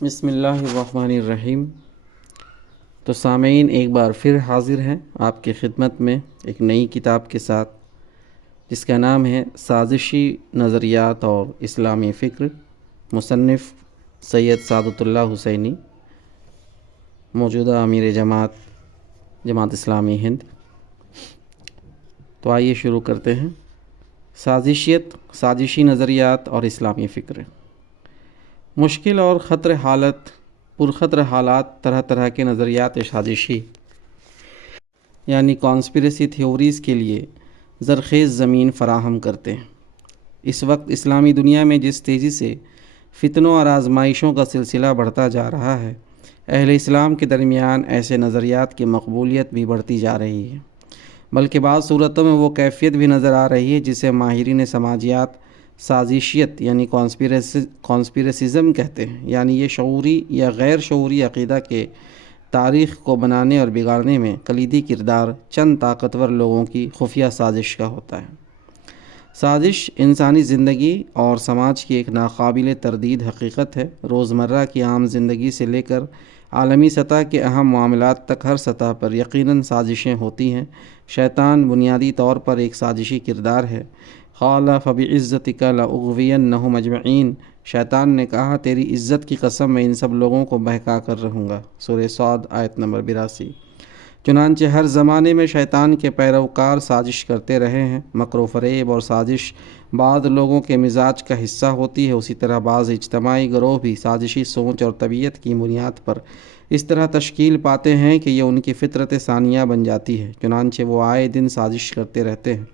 بسم اللہ الرحمن الرحیم۔ تو سامعین، ایک بار پھر حاضر ہیں آپ کی خدمت میں ایک نئی کتاب کے ساتھ، جس کا نام ہے سازشی نظریات اور اسلامی فکر، مصنف سید سعادت اللہ حسینی، موجودہ امیر جماعت اسلامی ہند۔ تو آئیے شروع کرتے ہیں۔ سازشی نظریات اور اسلامی فکر۔ مشکل اور پرخطر حالات طرح طرح کے نظریات سازشی یعنی کانسپریسی تھیوریز کے لیے زرخیز زمین فراہم کرتے ہیں۔ اس وقت اسلامی دنیا میں جس تیزی سے فتنوں اور آزمائشوں کا سلسلہ بڑھتا جا رہا ہے، اہل اسلام کے درمیان ایسے نظریات کی مقبولیت بھی بڑھتی جا رہی ہے، بلکہ بعض صورتوں میں وہ کیفیت بھی نظر آ رہی ہے جسے ماہرین سماجیات سازشیت یعنی کانسپیرسزم کہتے ہیں، یعنی یہ شعوری یا غیر شعوری عقیدہ کے تاریخ کو بنانے اور بگاڑنے میں کلیدی کردار چند طاقتور لوگوں کی خفیہ سازش کا ہوتا ہے۔ سازش انسانی زندگی اور سماج کی ایک ناقابل تردید حقیقت ہے۔ روزمرہ کی عام زندگی سے لے کر عالمی سطح کے اہم معاملات تک ہر سطح پر یقیناً سازشیں ہوتی ہیں۔ شیطان بنیادی طور پر ایک سازشی کردار ہے۔ قال فبعزتک لاغوینہم اجمعین، شیطان نے کہا تیری عزت کی قسم میں ان سب لوگوں کو بہکا کر رہوں گا۔ سورہ صاد آیت نمبر 82۔ چنانچہ ہر زمانے میں شیطان کے پیروکار سازش کرتے رہے ہیں۔ مکر و فریب اور سازش بعض لوگوں کے مزاج کا حصہ ہوتی ہے، اسی طرح بعض اجتماعی گروہ بھی سازشی سوچ اور طبیعت کی بنیاد پر اس طرح تشکیل پاتے ہیں کہ یہ ان کی فطرت ثانیہ بن جاتی ہے، چنانچہ وہ آئے دن سازش کرتے رہتے ہیں۔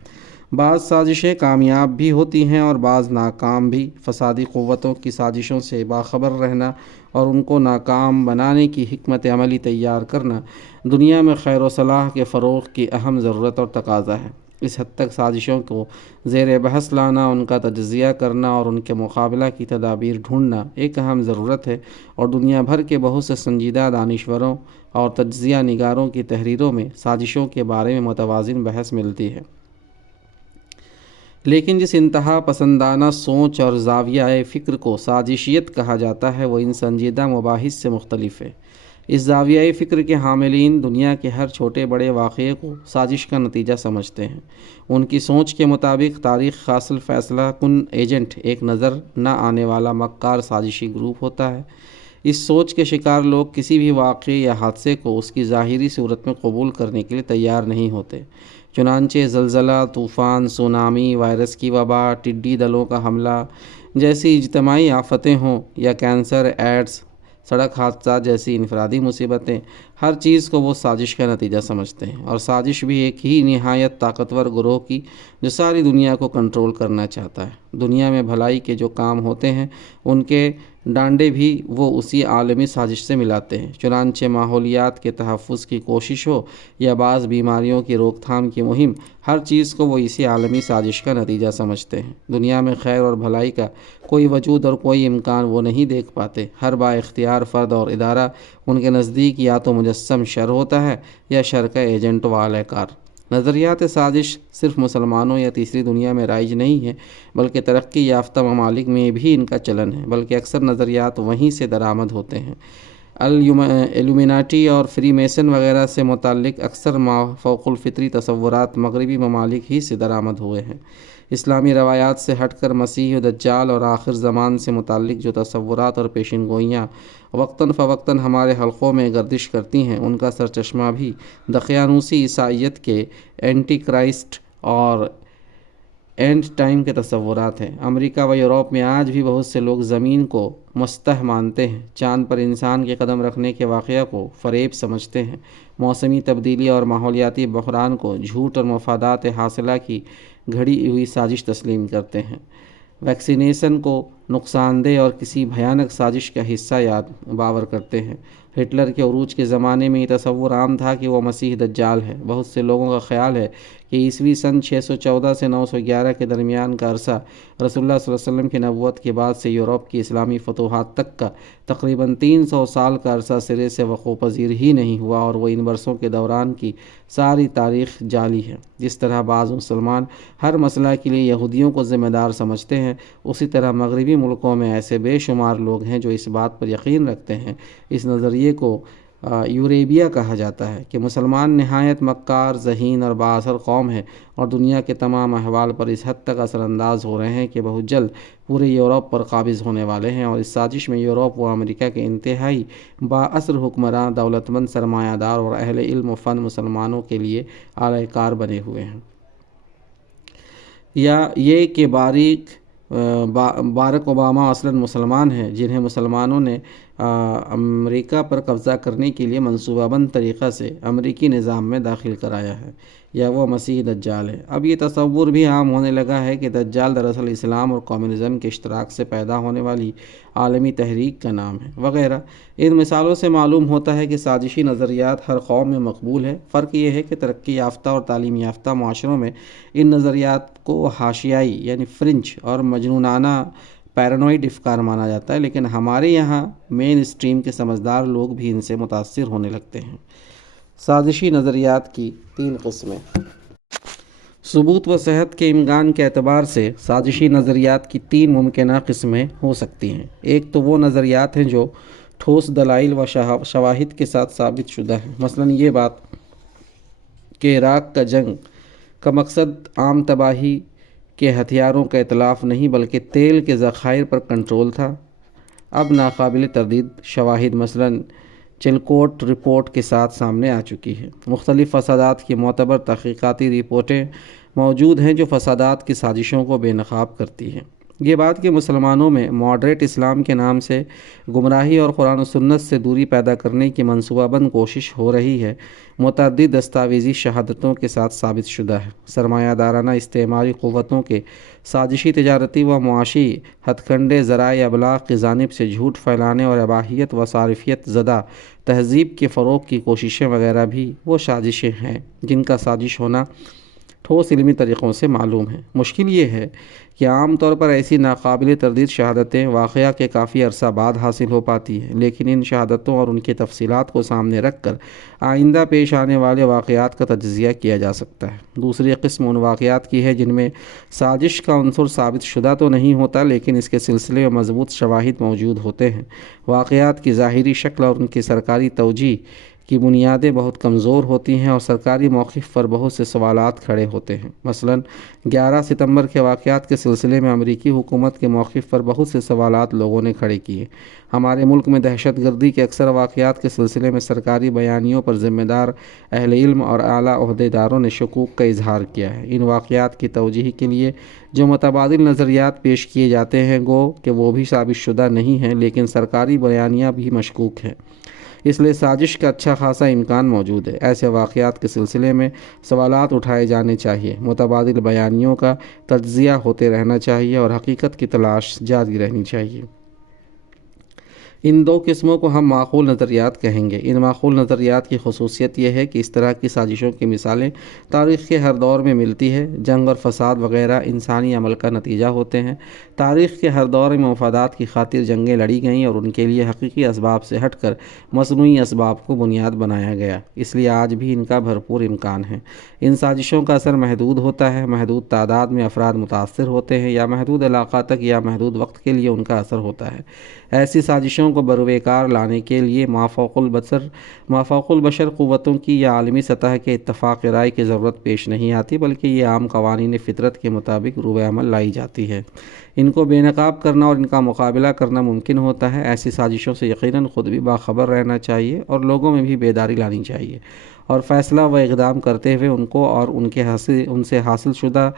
بعض سازشیں کامیاب بھی ہوتی ہیں اور بعض ناکام بھی۔ فسادی قوتوں کی سازشوں سے باخبر رہنا اور ان کو ناکام بنانے کی حکمت عملی تیار کرنا دنیا میں خیر و صلاح کے فروغ کی اہم ضرورت اور تقاضا ہے۔ اس حد تک سازشوں کو زیر بحث لانا، ان کا تجزیہ کرنا اور ان کے مقابلہ کی تدابیر ڈھونڈنا ایک اہم ضرورت ہے، اور دنیا بھر کے بہت سے سنجیدہ دانشوروں اور تجزیہ نگاروں کی تحریروں میں سازشوں کے بارے میں متوازن بحث ملتی ہے۔ لیکن جس انتہا پسندانہ سوچ اور زاویہ فکر کو سازشیت کہا جاتا ہے، وہ ان سنجیدہ مباحث سے مختلف ہے۔ اس زاویہ فکر کے حاملین دنیا کے ہر چھوٹے بڑے واقعے کو سازش کا نتیجہ سمجھتے ہیں۔ ان کی سوچ کے مطابق تاریخ کا اصل فیصلہ کن ایجنٹ ایک نظر نہ آنے والا مکار سازشی گروپ ہوتا ہے۔ اس سوچ کے شکار لوگ کسی بھی واقعے یا حادثے کو اس کی ظاہری صورت میں قبول کرنے کے لیے تیار نہیں ہوتے۔ چنانچہ زلزلہ، طوفان، سونامی، وائرس کی وبا، ٹڈی دلوں کا حملہ جیسی اجتماعی آفتیں ہوں یا کینسر، ایڈز، سڑک حادثات جیسی انفرادی مصیبتیں، ہر چیز کو وہ سازش کا نتیجہ سمجھتے ہیں، اور سازش بھی ایک ہی نہایت طاقتور گروہ کی جو ساری دنیا کو کنٹرول کرنا چاہتا ہے۔ دنیا میں بھلائی کے جو کام ہوتے ہیں ان کے ڈانڈے بھی وہ اسی عالمی سازش سے ملاتے ہیں۔ چنانچہ ماحولیات کے تحفظ کی کوشش ہو یا بعض بیماریوں کی روک تھام کی مہم، ہر چیز کو وہ اسی عالمی سازش کا نتیجہ سمجھتے ہیں۔ دنیا میں خیر اور بھلائی کا کوئی وجود اور کوئی امکان وہ نہیں دیکھ پاتے۔ ہر با اختیار فرد اور ادارہ ان کے نزدیک یا تو مجسم شر ہوتا ہے یا شر کا ایجنٹ و اعلی کار۔ نظریات سازش صرف مسلمانوں یا تیسری دنیا میں رائج نہیں ہے، بلکہ ترقی یافتہ ممالک میں بھی ان کا چلن ہے، بلکہ اکثر نظریات وہیں سے درآمد ہوتے ہیں۔ ایلومیناٹی اور فری میسن وغیرہ سے متعلق اکثر فوق الفطری تصورات مغربی ممالک ہی سے درآمد ہوئے ہیں۔ اسلامی روایات سے ہٹ کر مسیح و دجال اور آخر زمان سے متعلق جو تصورات اور پیشن گوئیاں وقتاً فوقتاً ہمارے حلقوں میں گردش کرتی ہیں، ان کا سرچشمہ بھی دقیانوسی عیسائیت کے اینٹی کرائسٹ اور اینڈ ٹائم کے تصورات ہیں۔ امریکہ و یورپ میں آج بھی بہت سے لوگ زمین کو مسطح مانتے ہیں، چاند پر انسان کے قدم رکھنے کے واقعہ کو فریب سمجھتے ہیں، موسمی تبدیلی اور ماحولیاتی بحران کو جھوٹ اور مفادات حاصلہ کی گھڑی ہوئی سازش تسلیم کرتے ہیں، ویکسینیشن کو نقصان دہ اور کسی بھیانک سازش کا حصہ باور کرتے ہیں۔ ہٹلر کے عروج کے زمانے میں یہ تصور عام تھا کہ وہ مسیح دجال ہے۔ بہت سے لوگوں کا خیال ہے کہ عیسوی سن 614 سے 911 کے درمیان کا عرصہ رسول اللہ صلی اللہ علیہ وسلم کی نبوت کے بعد سے یورپ کی اسلامی فتوحات تک کا تقریباً 300 سال کا عرصہ سرے سے وقوع پذیر ہی نہیں ہوا، اور وہ ان برسوں کے دوران کی ساری تاریخ جعلی ہے۔ جس طرح بعض مسلمان ہر مسئلہ کے لیے یہودیوں کو ذمہ دار سمجھتے ہیں، اسی طرح مغربی اسلامی ملکوں میں ایسے بے شمار لوگ ہیں جو اس بات پر یقین رکھتے ہیں۔ اس نظریے کو یوریبیا کہا جاتا ہے کہ مسلمان نہایت مکار، ذہین اور بااثر قوم ہے اور دنیا کے تمام احوال پر اس حد تک اثر انداز ہو رہے ہیں کہ بہت جلد پورے یورپ پر قابض ہونے والے ہیں، اور اس سازش میں یورپ و امریکہ کے انتہائی بااثر حکمراں، دولت مند، سرمایہ دار اور اہل علم و فن مسلمانوں کے لیے اعلی کار بنے ہوئے ہیں۔ یا یہ کہ بارک اوباما اصلاً مسلمان ہیں، جنہیں مسلمانوں نے امریکہ پر قبضہ کرنے کے لیے منصوبہ بند طریقہ سے امریکی نظام میں داخل کرایا ہے، یا وہ مسیح دجال ہے۔ اب یہ تصور بھی عام ہونے لگا ہے کہ دجال دراصل اسلام اور کمیونزم کے اشتراک سے پیدا ہونے والی عالمی تحریک کا نام ہے، وغیرہ۔ ان مثالوں سے معلوم ہوتا ہے کہ سازشی نظریات ہر قوم میں مقبول ہے۔ فرق یہ ہے کہ ترقی یافتہ اور تعلیم یافتہ معاشروں میں ان نظریات کو حاشیائی یعنی فرنج اور مجنونانہ پیرانوئڈ افکار مانا جاتا ہے، لیکن ہمارے یہاں مین اسٹریم کے سمجھدار لوگ بھی ان سے متاثر ہونے لگتے ہیں۔ سازشی نظریات کی 3 قسمیں۔ ثبوت و صحت کے امکان کے اعتبار سے سازشی نظریات کی 3 ممکنہ قسمیں ہو سکتی ہیں۔ ایک تو وہ نظریات ہیں جو ٹھوس دلائل و شواہد کے ساتھ ثابت شدہ ہیں، مثلاً یہ بات کہ عراق کا جنگ کا مقصد عام تباہی کے ہتھیاروں کا اتلاف نہیں بلکہ تیل کے ذخائر پر کنٹرول تھا۔ اب ناقابل تردید شواہد مثلاً چلکوٹ رپورٹ کے ساتھ سامنے آ چکی ہے۔ مختلف فسادات کی معتبر تحقیقاتی رپورٹیں موجود ہیں جو فسادات کی سازشوں کو بے نقاب کرتی ہیں۔ یہ بات کہ مسلمانوں میں ماڈریٹ اسلام کے نام سے گمراہی اور قرآن و سنت سے دوری پیدا کرنے کی منصوبہ بند کوشش ہو رہی ہے، متعدد دستاویزی شہادتوں کے ساتھ ثابت شدہ ہے۔ سرمایہ دارانہ استعماری قوتوں کے سازشی تجارتی و معاشی ہتھ کنڈے ذرائع ابلاغ کی جانب سے جھوٹ پھیلانے اور اباحیت و صارفیت زدہ تہذیب کے فروغ کی کوششیں وغیرہ بھی وہ سازشیں ہیں جن کا سازش ہونا ٹھوس علمی طریقوں سے معلوم ہے۔ مشکل یہ ہے کہ عام طور پر ایسی ناقابل تردید شہادتیں واقعہ کے کافی عرصہ بعد حاصل ہو پاتی ہیں، لیکن ان شہادتوں اور ان کی تفصیلات کو سامنے رکھ کر آئندہ پیش آنے والے واقعات کا تجزیہ کیا جا سکتا ہے۔ دوسری قسم ان واقعات کی ہے جن میں سازش کا عنصر ثابت شدہ تو نہیں ہوتا لیکن اس کے سلسلے میں مضبوط شواہد موجود ہوتے ہیں۔ واقعات کی ظاہری شکل اور ان کی سرکاری توجیہ کی بنیادیں بہت کمزور ہوتی ہیں اور سرکاری موقف پر بہت سے سوالات کھڑے ہوتے ہیں۔ مثلاً 11 ستمبر کے واقعات کے سلسلے میں امریکی حکومت کے موقف پر بہت سے سوالات لوگوں نے کھڑے کیے۔ ہمارے ملک میں دہشت گردی کے اکثر واقعات کے سلسلے میں سرکاری بیانیوں پر ذمہ دار اہل علم اور اعلیٰ عہدیداروں نے شکوک کا اظہار کیا ہے۔ ان واقعات کی توجیہ کے لیے جو متبادل نظریات پیش کیے جاتے ہیں گو کہ وہ بھی ثابت شدہ نہیں ہیں، لیکن سرکاری بیانیہ بھی مشکوک ہے، اس لیے سازش کا اچھا خاصا امکان موجود ہے۔ ایسے واقعات کے سلسلے میں سوالات اٹھائے جانے چاہیے، متبادل بیانیوں کا تجزیہ ہوتے رہنا چاہیے اور حقیقت کی تلاش جاری رہنی چاہیے۔ ان 2 قسموں کو ہم معقول نظریات کہیں گے۔ ان معقول نظریات کی خصوصیت یہ ہے کہ اس طرح کی سازشوں کی مثالیں تاریخ کے ہر دور میں ملتی ہے۔ جنگ اور فساد وغیرہ انسانی عمل کا نتیجہ ہوتے ہیں۔ تاریخ کے ہر دور میں مفادات کی خاطر جنگیں لڑی گئیں اور ان کے لیے حقیقی اسباب سے ہٹ کر مصنوعی اسباب کو بنیاد بنایا گیا، اس لیے آج بھی ان کا بھرپور امکان ہے۔ ان سازشوں کا اثر محدود ہوتا ہے، محدود تعداد میں افراد متاثر ہوتے ہیں یا محدود علاقہ تک یا محدود وقت کے لیے ان کا اثر ہوتا ہے۔ ایسی سازشوں کو بروئے کار لانے کے لیے مافوق البشر قوتوں کی یا عالمی سطح کے اتفاق رائے کی ضرورت پیش نہیں آتی، بلکہ یہ عام قوانین فطرت کے مطابق روئے عمل لائی جاتی ہے۔ ان کو بے نقاب کرنا اور ان کا مقابلہ کرنا ممکن ہوتا ہے۔ ایسی سازشوں سے یقیناً خود بھی باخبر رہنا چاہیے اور لوگوں میں بھی بیداری لانی چاہیے اور فیصلہ و اقدام کرتے ہوئے ان کو اور ان سے حاصل شدہ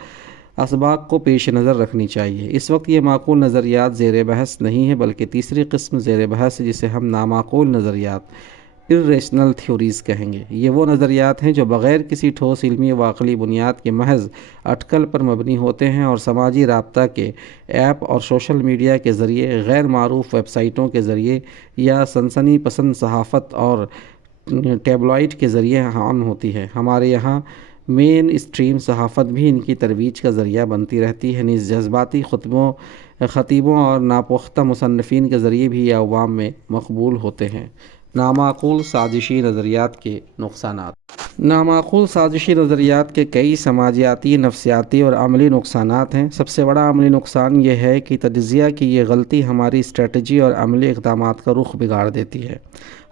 اسباق کو پیش نظر رکھنی چاہیے۔ اس وقت یہ معقول نظریات زیر بحث نہیں ہے بلکہ تیسری قسم زیر بحث ہے جسے ہم نامعقول نظریات irrational theories کہیں گے۔ یہ وہ نظریات ہیں جو بغیر کسی ٹھوس علمی و عقلی بنیاد کے محض اٹکل پر مبنی ہوتے ہیں اور سماجی رابطہ کے ایپ اور سوشل میڈیا کے ذریعے، غیر معروف ویب سائٹوں کے ذریعے یا سنسنی پسند صحافت اور ٹیبلوئڈ کے ذریعے عام ہوتی ہے۔ ہمارے یہاں مین اسٹریم صحافت بھی ان کی ترویج کا ذریعہ بنتی رہتی ہے، نیز جذباتی خطیبوں اور ناپختہ مصنفین کے ذریعے بھی یہ عوام میں مقبول ہوتے ہیں۔ نامعقول سازشی نظریات کے نقصانات۔ نامعقول سازشی نظریات کے کئی سماجیاتی، نفسیاتی اور عملی نقصانات ہیں۔ سب سے بڑا عملی نقصان یہ ہے کہ تجزیہ کی یہ غلطی ہماری اسٹریٹجی اور عملی اقدامات کا رخ بگاڑ دیتی ہے۔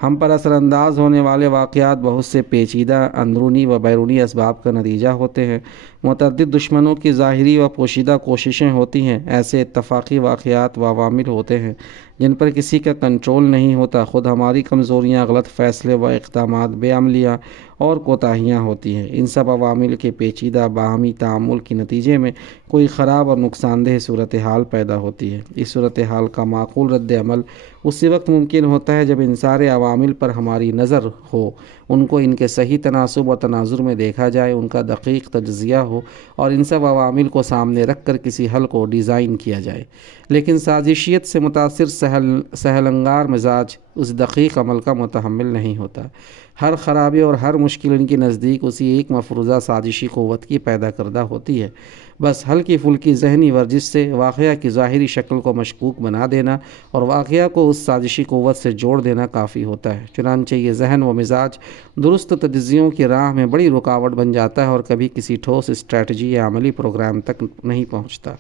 ہم پر اثر انداز ہونے والے واقعات بہت سے پیچیدہ اندرونی و بیرونی اسباب کا نتیجہ ہوتے ہیں۔ متعدد دشمنوں کی ظاہری و پوشیدہ کوششیں ہوتی ہیں۔ ایسے اتفاقی واقعات و عوامل ہوتے ہیں جن پر کسی کا کنٹرول نہیں ہوتا۔ خود ہماری کمزوریاں، غلط فیصلے و اقدامات، بے عملیاں اور کوتاہیاں ہوتی ہیں۔ ان سب عوامل کے پیچیدہ باہمی تعامل کے نتیجے میں کوئی خراب اور نقصان دہ صورتحال پیدا ہوتی ہے۔ اس صورتحال کا معقول رد عمل اسی وقت ممکن ہوتا ہے جب ان سارے عوامل پر ہماری نظر ہو، ان کو ان کے صحیح تناسب و تناظر میں دیکھا جائے، ان کا دقیق تجزیہ ہو اور ان سب عوامل کو سامنے رکھ کر کسی حل کو ڈیزائن کیا جائے۔ لیکن سازشیت سے متاثر سہل انگار مزاج اس دقیق عمل کا متحمل نہیں ہوتا۔ ہر خرابی اور ہر مشکل ان کے نزدیک اسی ایک مفروضہ سازشی قوت کی پیدا کردہ ہوتی ہے۔ بس ہلکی پھلکی ذہنی ورزش سے واقعہ کی ظاہری شکل کو مشکوک بنا دینا اور واقعہ کو اس سازشی قوت سے جوڑ دینا کافی ہوتا ہے۔ چنانچہ یہ ذہن و مزاج درست تجزیوں کی راہ میں بڑی رکاوٹ بن جاتا ہے اور کبھی کسی ٹھوس اسٹریٹجی یا عملی پروگرام تک نہیں پہنچتا۔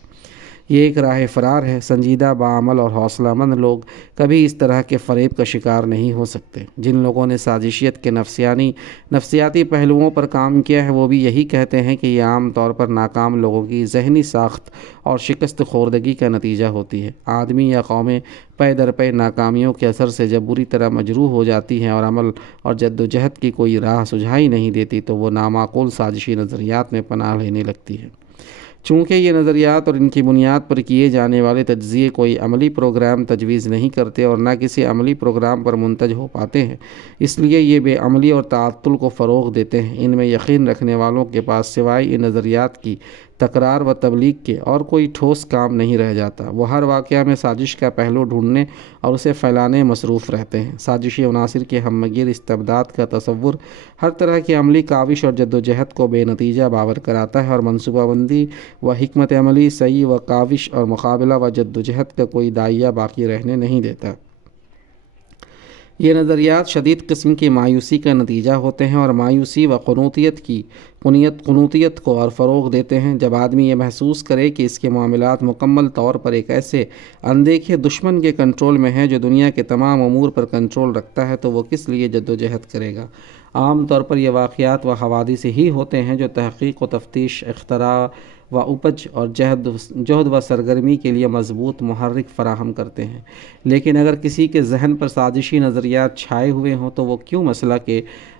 یہ ایک راہ فرار ہے۔ سنجیدہ، باعمل اور حوصلہ مند لوگ کبھی اس طرح کے فریب کا شکار نہیں ہو سکتے۔ جن لوگوں نے سازشیت کے نفسیاتی پہلوؤں پر کام کیا ہے وہ بھی یہی کہتے ہیں کہ یہ عام طور پر ناکام لوگوں کی ذہنی ساخت اور شکست خوردگی کا نتیجہ ہوتی ہے۔ آدمی یا قومیں پے در پے ناکامیوں کے اثر سے جب بری طرح مجروح ہو جاتی ہیں اور عمل اور جد و جہد کی کوئی راہ سجھائی نہیں دیتی تو وہ نامعقول سازشی نظریات میں پناہ لینے لگتی ہے۔ چونکہ یہ نظریات اور ان کی بنیاد پر کیے جانے والے تجزیے کوئی عملی پروگرام تجویز نہیں کرتے اور نہ کسی عملی پروگرام پر منتج ہو پاتے ہیں، اس لیے یہ بے عملی اور تعطل کو فروغ دیتے ہیں۔ ان میں یقین رکھنے والوں کے پاس سوائے ان نظریات کی تکرار و تبلیغ کے اور کوئی ٹھوس کام نہیں رہ جاتا۔ وہ ہر واقعہ میں سازش کا پہلو ڈھونڈنے اور اسے پھیلانے مصروف رہتے ہیں۔ سازشی عناصر کے ہم گیر استبداد کا تصور ہر طرح کی عملی کاوش اور جد و جہد کو بے نتیجہ باور کراتا ہے اور منصوبہ بندی و حکمت عملی، سعی و کاوش اور مقابلہ و جد و جہد کا کوئی داعیہ باقی رہنے نہیں دیتا۔ یہ نظریات شدید قسم کی مایوسی کا نتیجہ ہوتے ہیں اور مایوسی و قنوطیت کو اور فروغ دیتے ہیں۔ جب آدمی یہ محسوس کرے کہ اس کے معاملات مکمل طور پر ایک ایسے اندیکھے دشمن کے کنٹرول میں ہیں جو دنیا کے تمام امور پر کنٹرول رکھتا ہے تو وہ کس لیے جد و جہد کرے گا؟ عام طور پر یہ واقعات و حوادث ہی ہوتے ہیں جو تحقیق و تفتیش، اختراع و اپج اور جہد و سرگرمی کے لیے مضبوط محرک فراہم کرتے ہیں۔ لیکن اگر کسی کے ذہن پر سازشی نظریات چھائے ہوئے ہوں تو وہ کیوں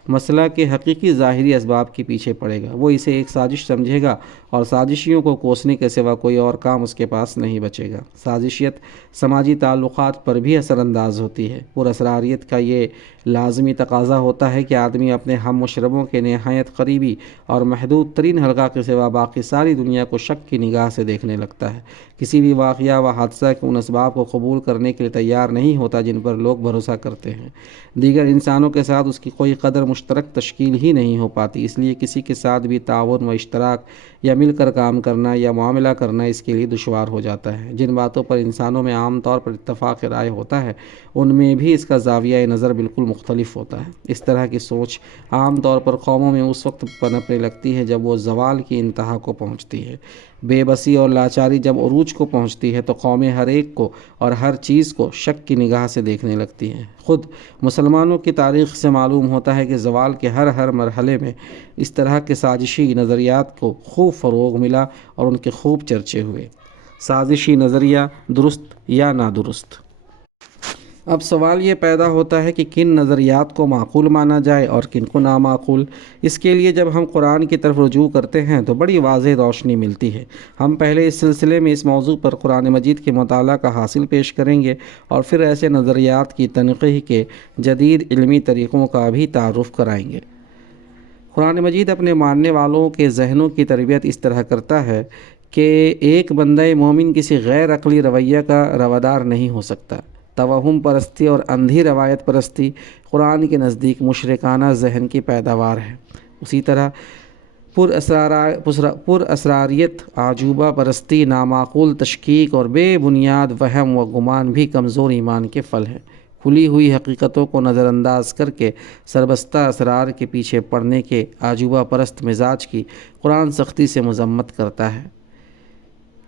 مسئلہ کے حقیقی ظاہری اسباب کے پیچھے پڑے گا؟ وہ اسے ایک سازش سمجھے گا اور سازشیوں کو کوسنے کے سوا کوئی اور کام اس کے پاس نہیں بچے گا۔ سازشیت سماجی تعلقات پر بھی اثر انداز ہوتی ہے۔ پر اسراریت کا یہ لازمی تقاضا ہوتا ہے کہ آدمی اپنے ہم مشربوں کے نہایت قریبی اور محدود ترین حلقہ کے سوا باقی ساری دنیا کو شک کی نگاہ سے دیکھنے لگتا ہے۔ کسی بھی واقعہ و حادثہ کے ان اسباب کو قبول کرنے کے لیے تیار نہیں ہوتا جن پر لوگ بھروسہ کرتے ہیں۔ دیگر انسانوں کے ساتھ اس کی کوئی قدر مشترک تشکیل ہی نہیں ہو پاتی، اس لیے کسی کے ساتھ بھی تعاون و اشتراک یا مل کر کام کرنا یا معاملہ کرنا اس کے لیے دشوار ہو جاتا ہے۔ جن باتوں پر انسانوں میں عام طور پر اتفاق رائے ہوتا ہے ان میں بھی اس کا زاویہ نظر بالکل مختلف ہوتا ہے۔ اس طرح کی سوچ عام طور پر قوموں میں اس وقت پنپنے لگتی ہے جب وہ زوال کی انتہا کو پہنچتی ہے۔ بے بسی اور لاچاری جب عروج کو پہنچتی ہے تو قومیں ہر ایک کو اور ہر چیز کو شک کی نگاہ سے دیکھنے لگتی ہیں۔ خود مسلمانوں کی تاریخ سے معلوم ہوتا ہے کہ زوال کے ہر مرحلے میں اس طرح کے سازشی نظریات کو خوب فروغ ملا اور ان کے خوب چرچے ہوئے۔ سازشی نظریہ درست یا نادرست؟ اب سوال یہ پیدا ہوتا ہے کہ کن نظریات کو معقول مانا جائے اور کن کو نامعقول۔ اس کے لیے جب ہم قرآن کی طرف رجوع کرتے ہیں تو بڑی واضح روشنی ملتی ہے۔ ہم پہلے اس سلسلے میں اس موضوع پر قرآن مجید کے مطالعہ کا حاصل پیش کریں گے اور پھر ایسے نظریات کی تنقیح کے جدید علمی طریقوں کا بھی تعارف کرائیں گے۔ قرآن مجید اپنے ماننے والوں کے ذہنوں کی تربیت اس طرح کرتا ہے کہ ایک بندہ مومن کسی غیر عقلی رویہ کا روادار نہیں ہو سکتا۔ توہم پرستی اور اندھی روایت پرستی قرآن کے نزدیک مشرکانہ ذہن کی پیداوار ہے۔ اسی طرح پر اسراریت، اعجوبہ پرستی، نامعقول تشکیک اور بے بنیاد وہم و گمان بھی کمزور ایمان کے پھل ہیں۔ کھلی ہوئی حقیقتوں کو نظر انداز کر کے سربستہ اسرار کے پیچھے پڑنے کے عجوبہ پرست مزاج کی قرآن سختی سے مذمت کرتا ہے۔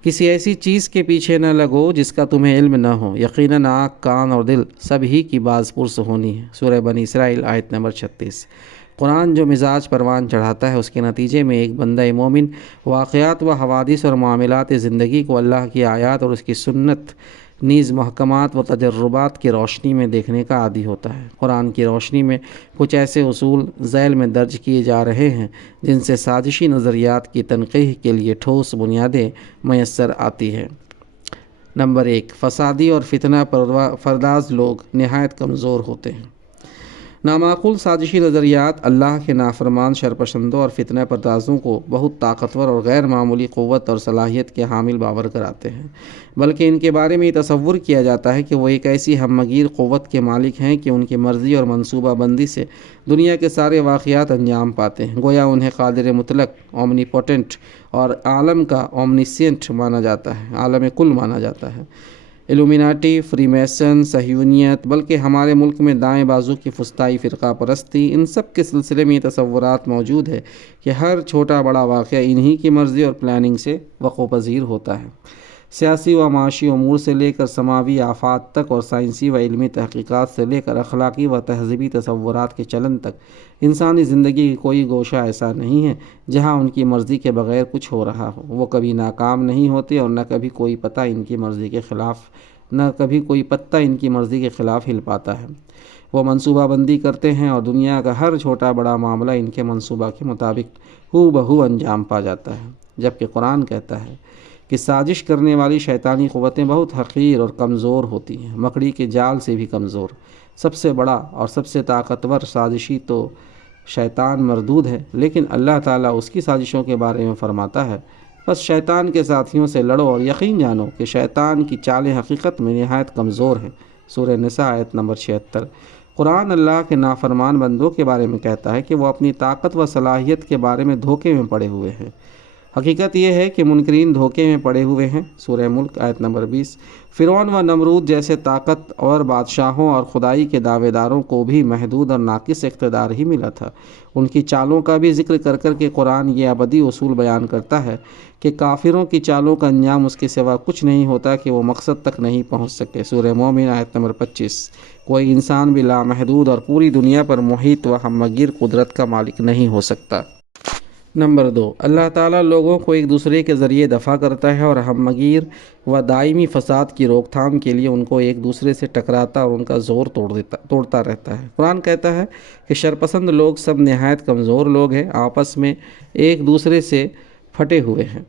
کسی ایسی چیز کے پیچھے نہ لگو جس کا تمہیں علم نہ ہو، یقیناً آنکھ، کان اور دل سب ہی کی باز پرس ہونی ہے۔ سورہ بنی اسرائیل آیت نمبر 36۔ قرآن جو مزاج پروان چڑھاتا ہے، اس کے نتیجے میں ایک بندہ مومن واقعات و حوادث اور معاملات زندگی کو اللہ کی آیات اور اس کی سنت نیز محکمات و تجربات کی روشنی میں دیکھنے کا عادی ہوتا ہے۔ قرآن کی روشنی میں کچھ ایسے اصول ذیل میں درج کیے جا رہے ہیں جن سے سازشی نظریات کی تنقیح کے لیے ٹھوس بنیادیں میسر آتی ہیں۔ نمبر 1، فسادی اور فتنہ پرداز لوگ نہایت کمزور ہوتے ہیں۔ نامعقول سازشی نظریات اللہ کے نافرمان شرپسندوں اور فتنہ پردازوں کو بہت طاقتور اور غیر معمولی قوت اور صلاحیت کے حامل باور کراتے ہیں، بلکہ ان کے بارے میں یہ تصور کیا جاتا ہے کہ وہ ایک ایسی ہمگیر قوت کے مالک ہیں کہ ان کی مرضی اور منصوبہ بندی سے دنیا کے سارے واقعات انجام پاتے ہیں۔ گویا انہیں قادر مطلق، اومنی پوٹنٹ اور عالم کا اومنیسینٹ مانا جاتا ہے، عالم کل مانا جاتا ہے۔ ایلومیناٹی، فری میسن، صہیونیت، بلکہ ہمارے ملک میں دائیں بازو کی فسطائی فرقہ پرستی، ان سب کے سلسلے میں یہ تصورات موجود ہے کہ ہر چھوٹا بڑا واقعہ انہی کی مرضی اور پلاننگ سے وقوع پذیر ہوتا ہے۔ سیاسی و معاشی امور سے لے کر سماوی آفات تک اور سائنسی و علمی تحقیقات سے لے کر اخلاقی و تہذیبی تصورات کے چلن تک، انسانی زندگی کی کوئی گوشہ ایسا نہیں ہے جہاں ان کی مرضی کے بغیر کچھ ہو رہا ہو۔ وہ کبھی ناکام نہیں ہوتے اور نہ کبھی کوئی پتہ ان کی مرضی کے خلاف ہل پاتا ہے۔ وہ منصوبہ بندی کرتے ہیں اور دنیا کا ہر چھوٹا بڑا معاملہ ان کے منصوبہ کے مطابق ہو بہو انجام پا جاتا ہے۔ جبکہ قرآن کہتا ہے کہ سازش کرنے والی شیطانی قوتیں بہت حقیر اور کمزور ہوتی ہیں، مکڑی کے جال سے بھی کمزور۔ سب سے بڑا اور سب سے طاقتور سازشی تو شیطان مردود ہے، لیکن اللہ تعالیٰ اس کی سازشوں کے بارے میں فرماتا ہے، بس شیطان کے ساتھیوں سے لڑو اور یقین جانو کہ شیطان کی چالیں حقیقت میں نہایت کمزور ہیں۔ سورہ نساء آیت نمبر 76۔ قرآن اللہ کے نافرمان بندوں کے بارے میں کہتا ہے کہ وہ اپنی طاقت و صلاحیت کے بارے میں دھوکے میں پڑے ہوئے ہیں۔ حقیقت یہ ہے کہ منکرین دھوکے میں پڑے ہوئے ہیں۔ سورہ ملک آیت نمبر 20۔ فرعون و نمرود جیسے طاقت اور بادشاہوں اور خدائی کے دعوے داروں کو بھی محدود اور ناقص اقتدار ہی ملا تھا۔ ان کی چالوں کا بھی ذکر کر کر کے قرآن یہ ابدی اصول بیان کرتا ہے کہ کافروں کی چالوں کا انجام اس کے سوا کچھ نہیں ہوتا کہ وہ مقصد تک نہیں پہنچ سکے۔ سورہ مومن آیت نمبر 25۔ کوئی انسان بھی لامحدود اور پوری دنیا پر محیط و ہمگیر قدرت کا مالک نہیں ہو سکتا۔ نمبر 2، اللہ تعالیٰ لوگوں کو ایک دوسرے کے ذریعے دفع کرتا ہے اور ہمگیر و دائمی فساد کی روک تھام کے لیے ان کو ایک دوسرے سے ٹکراتا اور ان کا زور توڑتا رہتا ہے۔ قرآن کہتا ہے کہ شرپسند لوگ سب نہایت کمزور لوگ ہیں، آپس میں ایک دوسرے سے پھٹے ہوئے ہیں۔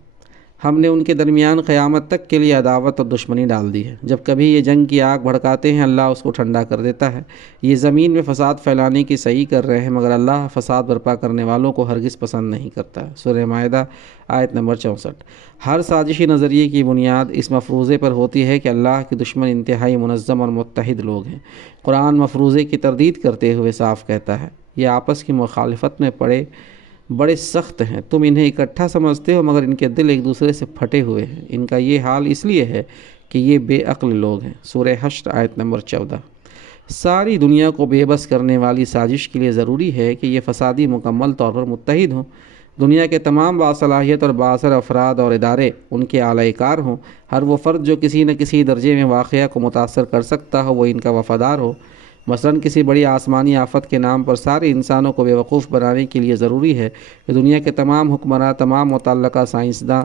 ہم نے ان کے درمیان قیامت تک کے لیے عداوت اور دشمنی ڈال دی ہے۔ جب کبھی یہ جنگ کی آگ بھڑکاتے ہیں، اللہ اس کو ٹھنڈا کر دیتا ہے۔ یہ زمین میں فساد پھیلانے کی صحیح کر رہے ہیں، مگر اللہ فساد برپا کرنے والوں کو ہرگز پسند نہیں کرتا ہے۔ سورہ مائدہ آیت نمبر 64۔ ہر سازشی نظریے کی بنیاد اس مفروضے پر ہوتی ہے کہ اللہ کے دشمن انتہائی منظم اور متحد لوگ ہیں۔ قرآن مفروضے کی تردید کرتے ہوئے صاف کہتا ہے، یہ آپس کی مخالفت میں بڑے سخت ہیں، تم انہیں اکٹھا سمجھتے ہو مگر ان کے دل ایک دوسرے سے پھٹے ہوئے ہیں۔ ان کا یہ حال اس لیے ہے کہ یہ بے عقل لوگ ہیں۔ سورہ حشر آیت نمبر 14۔ ساری دنیا کو بے بس کرنے والی سازش کے لیے ضروری ہے کہ یہ فسادی مکمل طور پر متحد ہوں۔ دنیا کے تمام باصلاحیت اور بااثر افراد اور ادارے ان کے اعلی کار ہوں۔ ہر وہ فرد جو کسی نہ کسی درجے میں واقعہ کو متاثر کر سکتا ہو وہ ان کا وفادار ہو۔ مثلاً کسی بڑی آسمانی آفت کے نام پر سارے انسانوں کو بیوقوف بنانے کے لیے ضروری ہے کہ دنیا کے تمام حکمراں، تمام متعلقہ سائنسداں،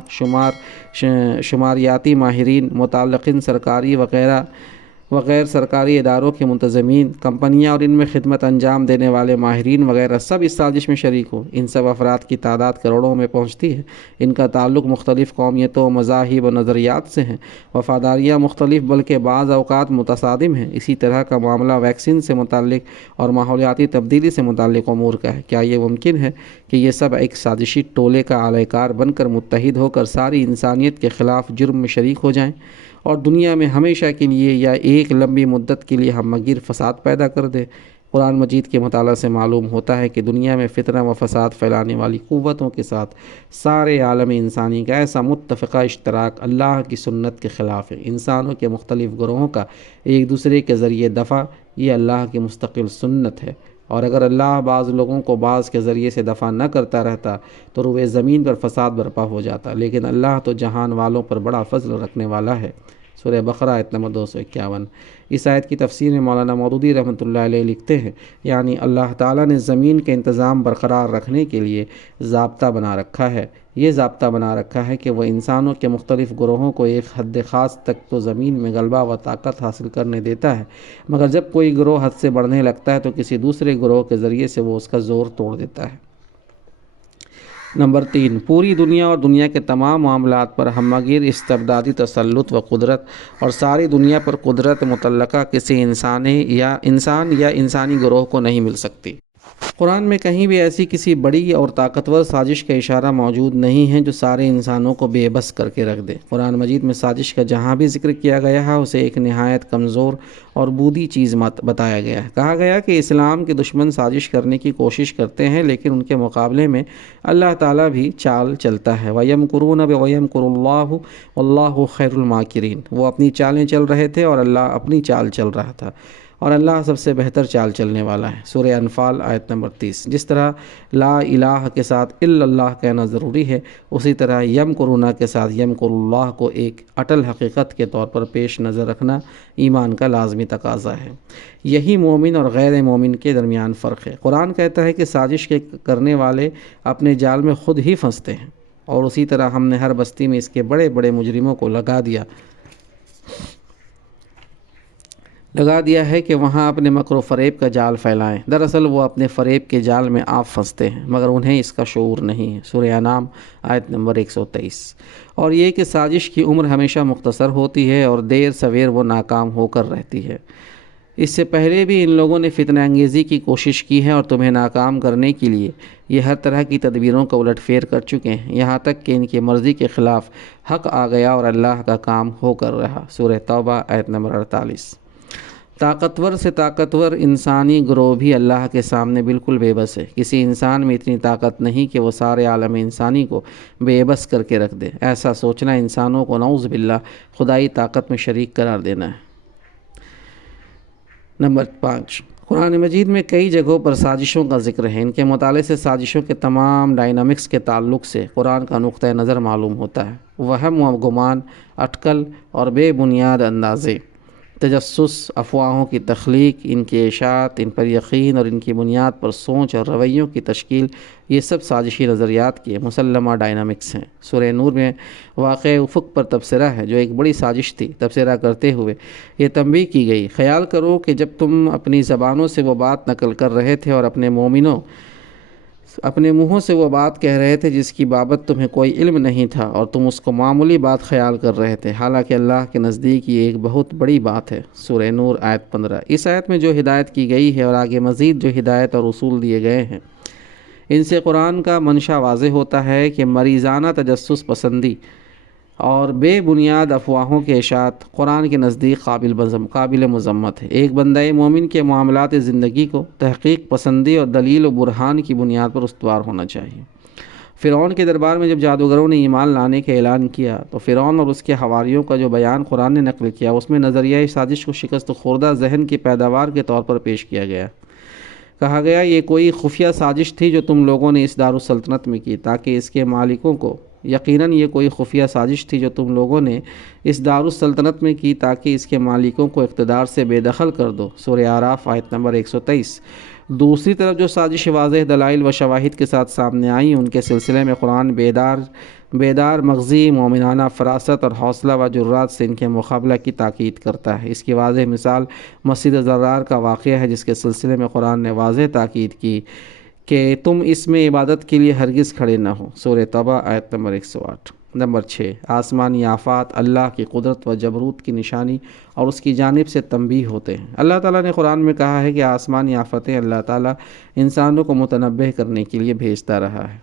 شماریاتی ماہرین، متعلقین سرکاری وغیر سرکاری اداروں کے منتظمین، کمپنیاں اور ان میں خدمت انجام دینے والے ماہرین وغیرہ سب اس سازش میں شریک ہوں۔ ان سب افراد کی تعداد کروڑوں میں پہنچتی ہے۔ ان کا تعلق مختلف قومیتوں، مذاہب و نظریات سے ہیں۔ وفاداریاں مختلف بلکہ بعض اوقات متصادم ہیں۔ اسی طرح کا معاملہ ویکسین سے متعلق اور ماحولیاتی تبدیلی سے متعلق امور کا ہے۔ کیا یہ ممکن ہے کہ یہ سب ایک سازشی ٹولے کا اعلی کار بن کر متحد ہو کر ساری انسانیت کے خلاف جرم میں شریک ہو جائیں اور دنیا میں ہمیشہ کے لیے یا ایک لمبی مدت کے لیے ہمگیر فساد پیدا کر دے؟ قرآن مجید کے مطالعہ سے معلوم ہوتا ہے کہ دنیا میں فتنہ و فساد پھیلانے والی قوتوں کے ساتھ سارے عالم انسانی کا ایسا متفقہ اشتراک اللہ کی سنت کے خلاف ہے۔ انسانوں کے مختلف گروہوں کا ایک دوسرے کے ذریعے دفع یہ اللہ کی مستقل سنت ہے، اور اگر اللہ بعض لوگوں کو بعض کے ذریعے سے دفع نہ کرتا رہتا تو روئے زمین پر فساد برپا ہو جاتا، لیکن اللہ تو جہان والوں پر بڑا فضل رکھنے والا ہے۔ سورہ بقرہ آیت نمبر 251۔ اس آیت کی تفسیر میں مولانا مودودی رحمۃ اللہ علیہ لکھتے ہیں، یعنی اللہ تعالیٰ نے زمین کے انتظام برقرار رکھنے کے لیے ضابطہ بنا رکھا ہے۔ یہ ضابطہ بنا رکھا ہے کہ وہ انسانوں کے مختلف گروہوں کو ایک حد خاص تک تو زمین میں غلبہ و طاقت حاصل کرنے دیتا ہے، مگر جب کوئی گروہ حد سے بڑھنے لگتا ہے تو کسی دوسرے گروہ کے ذریعے سے وہ اس کا زور توڑ دیتا ہے۔ نمبر 3، پوری دنیا اور دنیا کے تمام معاملات پر ہمہ گیر استبدادی تسلط و قدرت، اور ساری دنیا پر قدرت مطلقہ کسی انسان یا انسانی گروہ کو نہیں مل سکتی۔ قرآن میں کہیں بھی ایسی کسی بڑی اور طاقتور سازش کا اشارہ موجود نہیں ہے جو سارے انسانوں کو بے بس کر کے رکھ دے۔ قرآن مجید میں سازش کا جہاں بھی ذکر کیا گیا ہے اسے ایک نہایت کمزور اور بودی چیز بتایا گیا ہے۔ کہا گیا کہ اسلام کے دشمن سازش کرنے کی کوشش کرتے ہیں، لیکن ان کے مقابلے میں اللہ تعالیٰ بھی چال چلتا ہے۔ وَيَمْكُرُونَ وَيَمْكُرُ اللَّهُ وَاللَّهُ خَيْرُ الْمَاكِرِينَ۔ وہ اپنی چالیں چل رہے تھے اور اللہ اپنی چال چل رہا تھا، اور اللہ سب سے بہتر چال چلنے والا ہے۔ سورہ انفال آیت نمبر 30۔ جس طرح لا الہ کے ساتھ الا اللہ کہنا ضروری ہے، اسی طرح یمکرون کے ساتھ یمکر اللہ کو ایک اٹل حقیقت کے طور پر پیش نظر رکھنا ایمان کا لازمی تقاضا ہے۔ یہی مومن اور غیر مومن کے درمیان فرق ہے۔ قرآن کہتا ہے کہ سازش کے کرنے والے اپنے جال میں خود ہی پھنستے ہیں، اور اسی طرح ہم نے ہر بستی میں اس کے بڑے بڑے مجرموں کو لگا دیا ہے کہ وہاں اپنے مکر و فریب کا جال پھیلائیں۔ دراصل وہ اپنے فریب کے جال میں آپ پھنستے ہیں، مگر انہیں اس کا شعور نہیں ہے۔ سورہ انعام آیت نمبر 123۔ اور یہ کہ سازش کی عمر ہمیشہ مختصر ہوتی ہے اور دیر سویر وہ ناکام ہو کر رہتی ہے۔ اس سے پہلے بھی ان لوگوں نے فتنہ انگیزی کی کوشش کی ہے، اور تمہیں ناکام کرنے کے لیے یہ ہر طرح کی تدبیروں کا الٹ پھیر کر چکے ہیں، یہاں تک کہ ان کی مرضی کے خلاف حق آ گیا اور اللہ کا کام ہو کر رہا۔ سورہ توبہ آیت نمبر 48۔ طاقتور سے طاقتور انسانی گروہ بھی اللہ کے سامنے بالکل بے بس ہے۔ کسی انسان میں اتنی طاقت نہیں کہ وہ سارے عالم انسانی کو بے بس کر کے رکھ دے۔ ایسا سوچنا انسانوں کو نعوذ باللہ خدائی طاقت میں شریک قرار دینا ہے۔ نمبر 5، قرآن مجید میں کئی جگہوں پر سازشوں کا ذکر ہے۔ ان کے مطالعے سے سازشوں کے تمام ڈائنامکس کے تعلق سے قرآن کا نقطہ نظر معلوم ہوتا ہے۔ وہم و گمان، اٹکل اور بے بنیاد اندازے، تجسس، افواہوں کی تخلیق، ان کے اشاعت، ان پر یقین اور ان کی بنیاد پر سوچ اور رویوں کی تشکیل، یہ سب سازشی نظریات کے مسلمہ ڈائنامکس ہیں۔ سورہ نور میں واقع افق پر تبصرہ ہے جو ایک بڑی سازش تھی۔ تبصرہ کرتے ہوئے یہ تنبیہ کی گئی، خیال کرو کہ جب تم اپنی زبانوں سے وہ بات نقل کر رہے تھے اور اپنے مومنوں اپنے منہوں سے وہ بات کہہ رہے تھے جس کی بابت تمہیں کوئی علم نہیں تھا، اور تم اس کو معمولی بات خیال کر رہے تھے، حالانکہ اللہ کے نزدیک یہ ایک بہت بڑی بات ہے۔ سورہ نور آیت 15۔ اس آیت میں جو ہدایت کی گئی ہے اور آگے مزید جو ہدایت اور اصول دیے گئے ہیں، ان سے قرآن کا منشا واضح ہوتا ہے کہ مریضانہ تجسس پسندی اور بے بنیاد افواہوں کے اشاعت قرآن کے نزدیک قابل مذمت ہے۔ ایک بندہ مومن کے معاملات زندگی کو تحقیق پسندی اور دلیل و برہان کی بنیاد پر استوار ہونا چاہیے۔ فرعون کے دربار میں جب جادوگروں نے ایمان لانے کا اعلان کیا تو فرعون اور اس کے حواریوں کا جو بیان قرآن نے نقل کیا اس میں نظریہ سازش کو شکست خوردہ ذہن کی پیداوار کے طور پر پیش کیا گیا۔ کہا گیا یہ کوئی خفیہ سازش تھی جو تم لوگوں نے اس دارالسلطنت میں کی تاکہ اس کے مالکوں کو یقیناً یہ کوئی خفیہ سازش تھی جو تم لوگوں نے اس دارالسلطنت میں کی تاکہ اس کے مالکوں کو اقتدار سے بے دخل کر دو۔ سورہ اعراف آیت نمبر 123۔ دوسری طرف جو سازش واضح دلائل و شواہد کے ساتھ سامنے آئیں ان کے سلسلے میں قرآن بیدار مغزی مومنانہ فراست اور حوصلہ و جرات سے ان کے مقابلہ کی تاکید کرتا ہے۔ اس کی واضح مثال مسجد زرار کا واقعہ ہے جس کے سلسلے میں قرآن نے واضح تاکید کی کہ تم اس میں عبادت کے لیے ہرگز کھڑے نہ ہو۔ سورہ توبہ آیت نمبر 108۔ نمبر 6، آسمانی آفات اللہ کی قدرت و جبروت کی نشانی اور اس کی جانب سے تنبیہ ہوتے ہیں۔ اللہ تعالیٰ نے قرآن میں کہا ہے کہ آسمانی آفتیں اللہ تعالیٰ انسانوں کو متنبہ کرنے کے لیے بھیجتا رہا ہے۔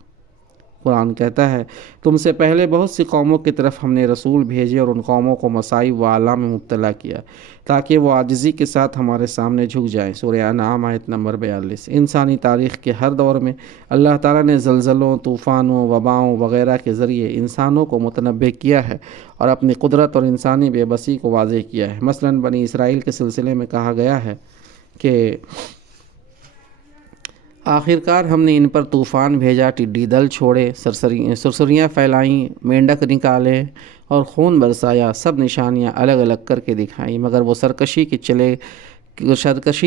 قرآن کہتا ہے تم سے پہلے بہت سی قوموں کی طرف ہم نے رسول بھیجے اور ان قوموں کو مصائب و آلام میں مبتلا کیا تاکہ وہ عاجزی کے ساتھ ہمارے سامنے جھک جائیں۔ سورہ انعام آیت نمبر 42۔ انسانی تاریخ کے ہر دور میں اللہ تعالیٰ نے زلزلوں، طوفانوں، وباؤں وغیرہ کے ذریعے انسانوں کو متنبع کیا ہے اور اپنی قدرت اور انسانی بے بسی کو واضح کیا ہے۔ مثلاً بنی اسرائیل کے سلسلے میں کہا گیا ہے کہ آخرکار ہم نے ان پر طوفان بھیجا، ٹڈی دل چھوڑے، سرسریاں پھیلائیں، مینڈک نکالے اور خون برسایا، سب نشانیاں الگ الگ کر کے دکھائیں، مگر وہ سرکشی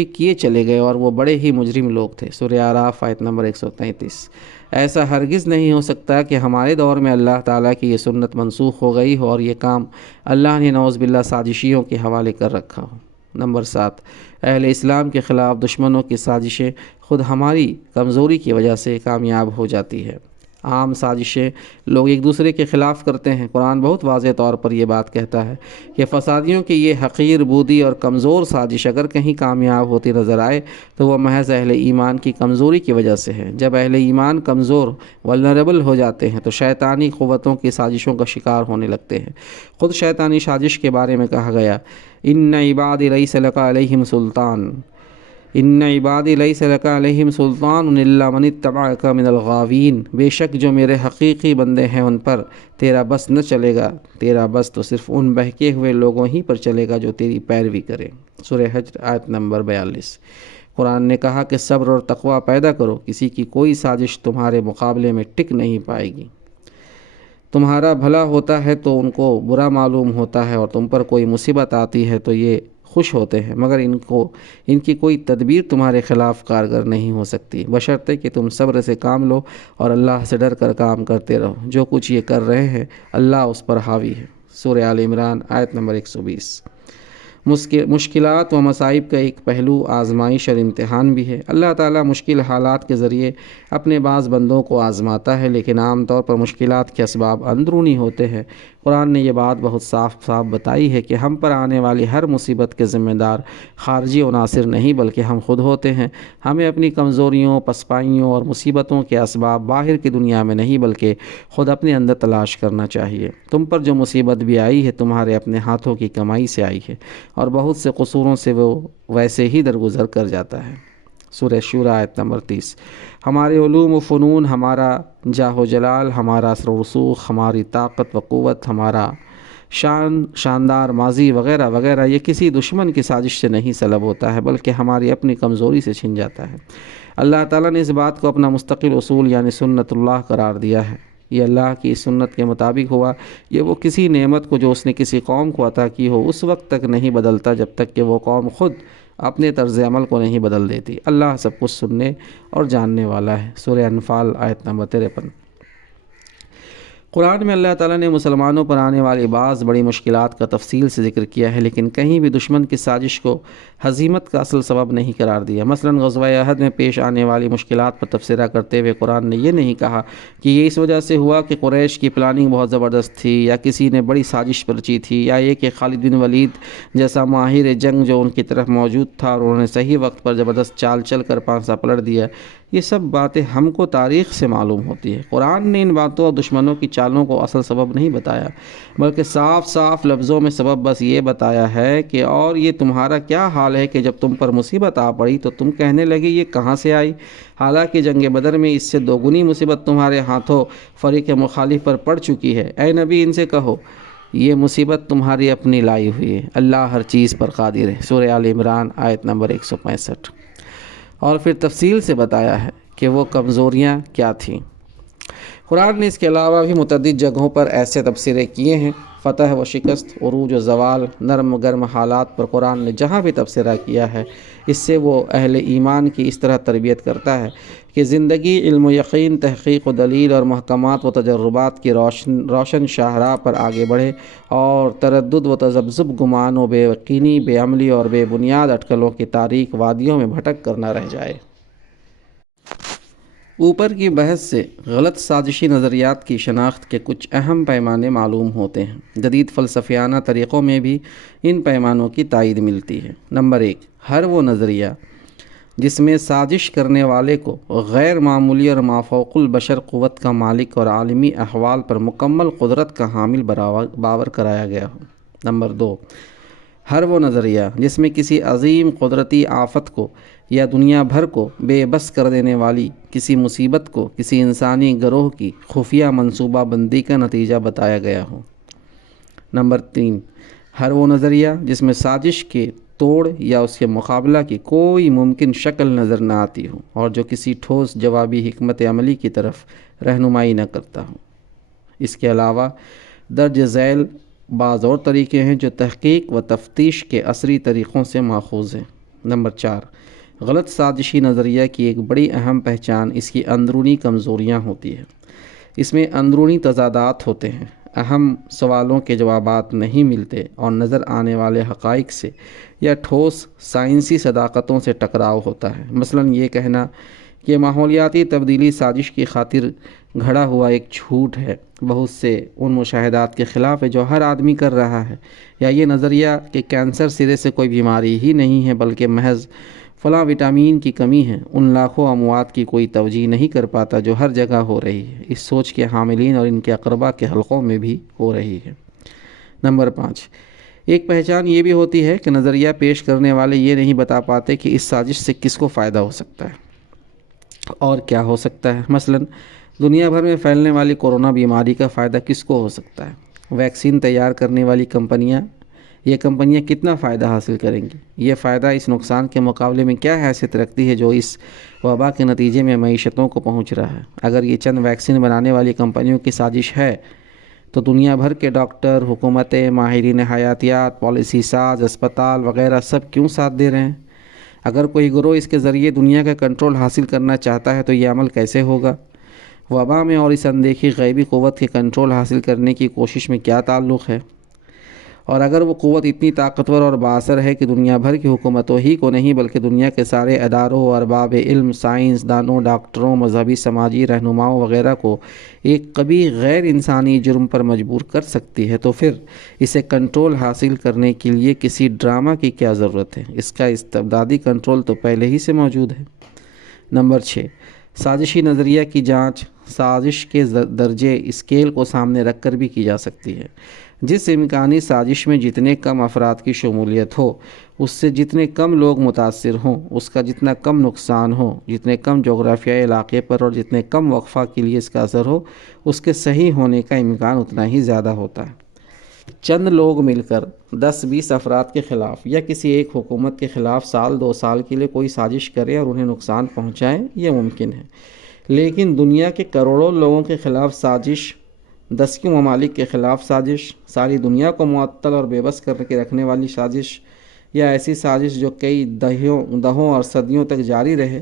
کیے چلے گئے اور وہ بڑے ہی مجرم لوگ تھے۔ سورہ اعراف آیت نمبر 133۔ ایسا ہرگز نہیں ہو سکتا کہ ہمارے دور میں اللہ تعالیٰ کی یہ سنت منسوخ ہو گئی ہو اور یہ کام اللہ نے نعوذ باللہ سازشیوں کے حوالے کر رکھا ہو۔ نمبر 7، اہل اسلام کے خلاف دشمنوں کی سازشیں خود ہماری کمزوری کی وجہ سے کامیاب ہو جاتی ہے۔ عام سازشیں لوگ ایک دوسرے کے خلاف کرتے ہیں۔ قرآن بہت واضح طور پر یہ بات کہتا ہے کہ فسادیوں کی یہ حقیر بودی اور کمزور سازش اگر کہیں کامیاب ہوتی نظر آئے تو وہ محض اہل ایمان کی کمزوری کی وجہ سے ہے۔ جب اہل ایمان کمزور ولنریبل ہو جاتے ہیں تو شیطانی قوتوں کی سازشوں کا شکار ہونے لگتے ہیں۔ خود شیطانی سازش کے بارے میں کہا گیا ان عبادی لیس لک علیہم سلطان ان عبادی لیس لک علیہم سلطان الا من اتبعک من الغاوین، بے شک جو میرے حقیقی بندے ہیں ان پر تیرا بس نہ چلے گا، تیرا بس تو صرف ان بہکے ہوئے لوگوں ہی پر چلے گا جو تیری پیروی کریں۔ سورہ حجر آیت نمبر 42۔ قرآن نے کہا کہ صبر اور تقوی پیدا کرو، کسی کی کوئی سازش تمہارے مقابلے میں ٹک نہیں پائے گی۔ تمہارا بھلا ہوتا ہے تو ان کو برا معلوم ہوتا ہے اور تم پر کوئی مصیبت آتی ہے تو یہ خوش ہوتے ہیں، مگر ان کی کوئی تدبیر تمہارے خلاف کارگر نہیں ہو سکتی، بشرطے کہ تم صبر سے کام لو اور اللہ سے ڈر کر کام کرتے رہو۔ جو کچھ یہ کر رہے ہیں اللہ اس پر حاوی ہے۔ سورہ آل عمران آیت نمبر 120۔ مشکلات و مصائب کا ایک پہلو آزمائش اور امتحان بھی ہے۔ اللہ تعالیٰ مشکل حالات کے ذریعے اپنے بعض بندوں کو آزماتا ہے، لیکن عام طور پر مشکلات کے اسباب اندرونی ہوتے ہیں۔ قرآن نے یہ بات بہت صاف بتائی ہے کہ ہم پر آنے والی ہر مصیبت کے ذمہ دار خارجی عناصر نہیں بلکہ ہم خود ہوتے ہیں۔ ہمیں اپنی کمزوریوں، پسپائیوں اور مصیبتوں کے اسباب باہر کی دنیا میں نہیں بلکہ خود اپنے اندر تلاش کرنا چاہیے۔ تم پر جو مصیبت بھی آئی ہے تمہارے اپنے ہاتھوں کی کمائی سے آئی ہے اور بہت سے قصوروں سے وہ ویسے ہی درگزر کر جاتا ہے۔ سورہ شورى آیت نمبر 30۔ ہمارے علوم و فنون، ہمارا جاہ و جلال، ہمارا اثر و رسوخ، ہماری طاقت و قوت، ہمارا شاندار ماضی وغیرہ وغیرہ یہ کسی دشمن کی سازش سے نہیں سلب ہوتا ہے بلکہ ہماری اپنی کمزوری سے چھن جاتا ہے۔ اللہ تعالیٰ نے اس بات کو اپنا مستقل اصول یعنی سنت اللہ قرار دیا ہے۔ یہ اللہ کی سنت کے مطابق ہوا، یہ وہ کسی نعمت کو جو اس نے کسی قوم کو عطا کی ہو اس وقت تک نہیں بدلتا جب تک کہ وہ قوم خود اپنے طرز عمل کو نہیں بدل دیتی۔ اللہ سب کچھ سننے اور جاننے والا ہے۔ سورہ انفال آیت نمبر 53۔ قرآن میں اللہ تعالیٰ نے مسلمانوں پر آنے والی بعض بڑی مشکلات کا تفصیل سے ذکر کیا ہے، لیکن کہیں بھی دشمن کی سازش کو ہزیمت کا اصل سبب نہیں قرار دیا۔ مثلاً غزوہ احد میں پیش آنے والی مشکلات پر تبصرہ کرتے ہوئے قرآن نے یہ نہیں کہا کہ یہ اس وجہ سے ہوا کہ قریش کی پلاننگ بہت زبردست تھی یا کسی نے بڑی سازش رچی تھی، یا یہ کہ خالد بن ولید جیسا ماہر جنگ جو ان کی طرف موجود تھا اور انہوں نے صحیح وقت پر زبردست چال چل کر پانسا پلٹ دیا۔ یہ سب باتیں ہم کو تاریخ سے معلوم ہوتی ہے۔ قرآن نے ان باتوں اور دشمنوں کی چالوں کو اصل سبب نہیں بتایا بلکہ صاف صاف لفظوں میں سبب بس یہ بتایا ہے کہ اور یہ تمہارا کیا حال ہے کہ جب تم پر مصیبت آ پڑی تو تم کہنے لگے یہ کہاں سے آئی، حالانکہ جنگ بدر میں اس سے دوگنی مصیبت تمہارے ہاتھوں فریق مخالف پر پڑ چکی ہے۔ اے نبی ان سے کہو یہ مصیبت تمہاری اپنی لائی ہوئی ہے، اللہ ہر چیز پر قادر ہے۔ سورہ آل عمران آیت نمبر 165۔ اور پھر تفصیل سے بتایا ہے کہ وہ کمزوریاں کیا تھیں۔ قرآن نے اس کے علاوہ بھی متعدد جگہوں پر ایسے تبصرے کیے ہیں۔ فتح و شکست، عروج و زوال، نرم و گرم حالات پر قرآن نے جہاں بھی تبصرہ کیا ہے اس سے وہ اہل ایمان کی اس طرح تربیت کرتا ہے کہ زندگی علم و یقین، تحقیق و دلیل اور محکمات و تجربات کی روشن شاہراہ پر آگے بڑھے اور تردد و تذبذب، گمان و بے یقینی، بے عملی اور بے بنیاد اٹکلوں کی تاریک وادیوں میں بھٹک کر نہ رہ جائے۔ اوپر کی بحث سے غلط سازشی نظریات کی شناخت کے کچھ اہم پیمانے معلوم ہوتے ہیں۔ جدید فلسفیانہ طریقوں میں بھی ان پیمانوں کی تائید ملتی ہے۔ نمبر 1، ہر وہ نظریہ جس میں سازش کرنے والے کو غیر معمولی اور مافوق البشر قوت کا مالک اور عالمی احوال پر مکمل قدرت کا حامل باور کرایا گیا ہو۔ نمبر 2، ہر وہ نظریہ جس میں کسی عظیم قدرتی آفت کو یا دنیا بھر کو بے بس کر دینے والی کسی مصیبت کو کسی انسانی گروہ کی خفیہ منصوبہ بندی کا نتیجہ بتایا گیا ہو۔ نمبر 3، ہر وہ نظریہ جس میں سازش کے توڑ یا اس کے مقابلہ کی کوئی ممکن شکل نظر نہ آتی ہو اور جو کسی ٹھوس جوابی حکمت عملی کی طرف رہنمائی نہ کرتا ہو۔ اس کے علاوہ درج ذیل بعض اور طریقے ہیں جو تحقیق و تفتیش کے عصری طریقوں سے ماخوذ ہیں۔ نمبر 4، غلط سازشی نظریہ کی ایک بڑی اہم پہچان اس کی اندرونی کمزوریاں ہوتی ہے۔ اس میں اندرونی تضادات ہوتے ہیں، اہم سوالوں کے جوابات نہیں ملتے اور نظر آنے والے حقائق سے یا ٹھوس سائنسی صداقتوں سے ٹکراؤ ہوتا ہے۔ مثلاً یہ کہنا کہ ماحولیاتی تبدیلی سازش کی خاطر گھڑا ہوا ایک جھوٹ ہے بہت سے ان مشاہدات کے خلاف ہے جو ہر آدمی کر رہا ہے، یا یہ نظریہ کہ کینسر سرے سے کوئی بیماری ہی نہیں ہے بلکہ محض فلاں وٹامین کی کمی ہے، ان لاکھوں اموات کی کوئی توجیہ نہیں کر پاتا جو ہر جگہ ہو رہی ہے، اس سوچ کے حاملین اور ان کے اقربا کے حلقوں میں بھی ہو رہی ہے۔ نمبر 5، ایک پہچان یہ بھی ہوتی ہے کہ نظریہ پیش کرنے والے یہ نہیں بتا پاتے کہ اس سازش سے کس کو فائدہ ہو سکتا ہے اور کیا ہو سکتا ہے۔ مثلاً دنیا بھر میں پھیلنے والی کورونا بیماری کا فائدہ کس کو ہو سکتا ہے؟ ویکسین تیار کرنے والی یہ کمپنیاں کتنا فائدہ حاصل کریں گی؟ یہ فائدہ اس نقصان کے مقابلے میں کیا حیثیت رکھتی ہے جو اس وبا کے نتیجے میں معیشتوں کو پہنچ رہا ہے؟ اگر یہ چند ویکسین بنانے والی کمپنیوں کی سازش ہے تو دنیا بھر کے ڈاکٹر، حکومتیں، ماہرین حیاتیات، پالیسی ساز، اسپتال وغیرہ سب کیوں ساتھ دے رہے ہیں؟ اگر کوئی گروہ اس کے ذریعے دنیا کا کنٹرول حاصل کرنا چاہتا ہے تو یہ عمل کیسے ہوگا؟ وبا میں اور اس اندیکھی غیبی قوت کے کنٹرول حاصل کرنے کی کوشش میں کیا تعلق ہے؟ اور اگر وہ قوت اتنی طاقتور اور بااثر ہے کہ دنیا بھر کی حکومتوں ہی کو نہیں بلکہ دنیا کے سارے اداروں، ارباب علم، سائنس دانوں، ڈاکٹروں، مذہبی سماجی رہنماؤں وغیرہ کو ایک قبیح غیر انسانی جرم پر مجبور کر سکتی ہے تو پھر اسے کنٹرول حاصل کرنے کے لیے کسی ڈرامہ کی کیا ضرورت ہے؟ اس کا استبدادی کنٹرول تو پہلے ہی سے موجود ہے۔ نمبر 6، سازشی نظریہ کی جانچ سازش کے درجے اسکیل کو سامنے رکھ کر بھی کی جا سکتی ہے۔ جس امکانی سازش میں جتنے کم افراد کی شمولیت ہو، اس سے جتنے کم لوگ متاثر ہوں، اس کا جتنا کم نقصان ہو، جتنے کم جغرافیائی علاقے پر اور جتنے کم وقفہ کے لیے اس کا اثر ہو، اس کے صحیح ہونے کا امکان اتنا ہی زیادہ ہوتا ہے۔ چند لوگ مل کر 10-20 افراد کے خلاف یا کسی ایک حکومت کے خلاف سال 2 سال کے لیے کوئی سازش کریں اور انہیں نقصان پہنچائیں، یہ ممکن ہے، لیکن دنیا کے کروڑوں لوگوں کے خلاف سازش، 10 ممالک کے خلاف سازش، ساری دنیا کو معطل اور بے بس کر کے رکھنے والی سازش، یا ایسی سازش جو کئی دہوں اور صدیوں تک جاری رہے،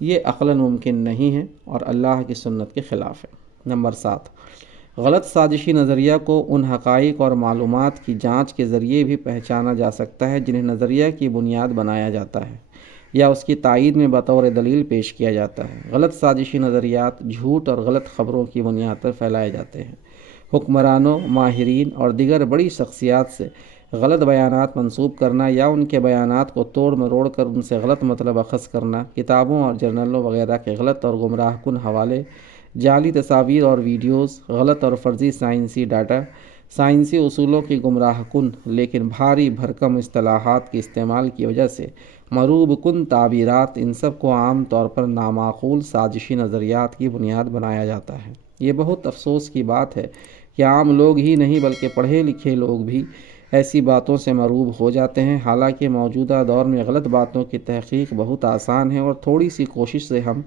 یہ عقلاً ممکن نہیں ہے اور اللہ کی سنت کے خلاف ہے۔ نمبر 7، غلط سازشی نظریہ کو ان حقائق اور معلومات کی جانچ کے ذریعے بھی پہچانا جا سکتا ہے جنہیں نظریہ کی بنیاد بنایا جاتا ہے یا اس کی تائید میں بطور دلیل پیش کیا جاتا ہے۔ غلط سازشی نظریات جھوٹ اور غلط خبروں کی بنیاد پر پھیلائے جاتے ہیں۔ حکمرانوں، ماہرین اور دیگر بڑی شخصیات سے غلط بیانات منسوب کرنا یا ان کے بیانات کو توڑ مروڑ کر ان سے غلط مطلب اخذ کرنا، کتابوں اور جرنلوں وغیرہ کے غلط اور گمراہ کن حوالے، جعلی تصاویر اور ویڈیوز، غلط اور فرضی سائنسی ڈاٹا، سائنسی اصولوں کی گمراہ کن لیکن بھاری بھرکم اصطلاحات کے استعمال کی وجہ سے مروب کن تعبیرات، ان سب کو عام طور پر نامعقول سازشی نظریات کی بنیاد بنایا جاتا ہے۔ یہ بہت افسوس کی بات ہے کہ عام لوگ ہی نہیں بلکہ پڑھے لکھے لوگ بھی ایسی باتوں سے مروب ہو جاتے ہیں، حالانکہ موجودہ دور میں غلط باتوں کی تحقیق بہت آسان ہے اور تھوڑی سی کوشش سے ہم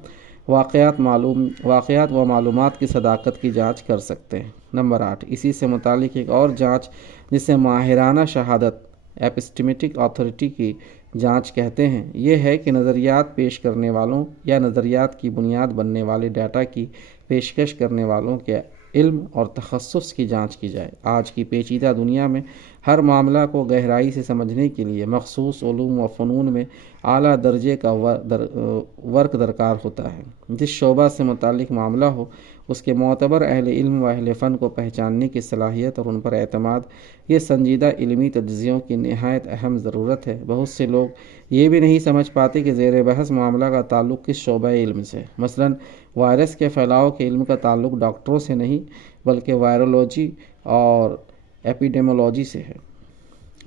واقعات و معلومات کی صداقت کی جانچ کر سکتے ہیں۔ نمبر 8، اسی سے متعلق ایک اور جانچ جسے ماہرانہ شہادت ایپسٹمیٹک اتھارٹی کی جانچ کہتے ہیں، یہ ہے کہ نظریات پیش کرنے والوں یا نظریات کی بنیاد بننے والے ڈیٹا کی پیشکش کرنے والوں کے علم اور تخصص کی جانچ کی جائے۔ آج کی پیچیدہ دنیا میں ہر معاملہ کو گہرائی سے سمجھنے کے لیے مخصوص علوم و فنون میں اعلیٰ درجے کا ورک درکار ہوتا ہے۔ جس شعبہ سے متعلق معاملہ ہو اس کے معتبر اہل علم و اہل فن کو پہچاننے کی صلاحیت اور ان پر اعتماد، یہ سنجیدہ علمی تجزیوں کی نہایت اہم ضرورت ہے۔ بہت سے لوگ یہ بھی نہیں سمجھ پاتے کہ زیر بحث معاملہ کا تعلق کس شعبہ علم سے۔ مثلاً وائرس کے پھیلاؤ کے علم کا تعلق ڈاکٹروں سے نہیں بلکہ وائرولوجی اور ایپیڈیمولوجی سے ہے۔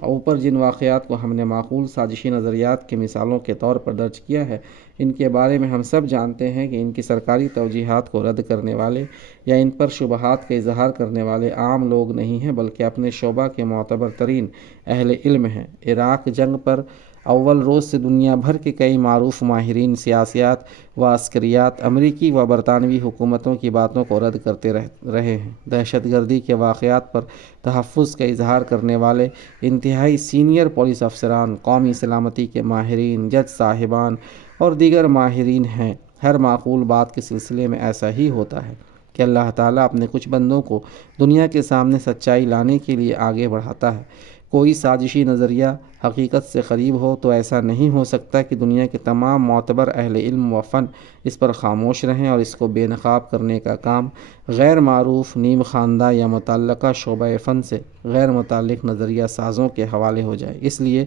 اوپر جن واقعات کو ہم نے معقول سازشی نظریات کی مثالوں کے طور پر درج کیا ہے، ان کے بارے میں ہم سب جانتے ہیں کہ ان کی سرکاری توجیہات کو رد کرنے والے یا ان پر شبہات کا اظہار کرنے والے عام لوگ نہیں ہیں بلکہ اپنے شعبہ کے معتبر ترین اہل علم ہیں۔ عراق جنگ پر اول روز سے دنیا بھر کے کئی معروف ماہرین سیاسیات و عسکریات امریکی و برطانوی حکومتوں کی باتوں کو رد کرتے رہے ہیں۔ دہشت گردی کے واقعات پر تحفظ کا اظہار کرنے والے انتہائی سینئر پولیس افسران، قومی سلامتی کے ماہرین، جج صاحبان اور دیگر ماہرین ہیں۔ ہر معقول بات کے سلسلے میں ایسا ہی ہوتا ہے کہ اللہ تعالیٰ اپنے کچھ بندوں کو دنیا کے سامنے سچائی لانے کے لیے آگے بڑھاتا ہے۔ کوئی سازشی نظریہ حقیقت سے قریب ہو تو ایسا نہیں ہو سکتا کہ دنیا کے تمام معتبر اہل علم و فن اس پر خاموش رہیں اور اس کو بے نقاب کرنے کا کام غیر معروف، نیم خواندہ یا متعلقہ شعبہ فن سے غیر متعلق نظریہ سازوں کے حوالے ہو جائے۔ اس لیے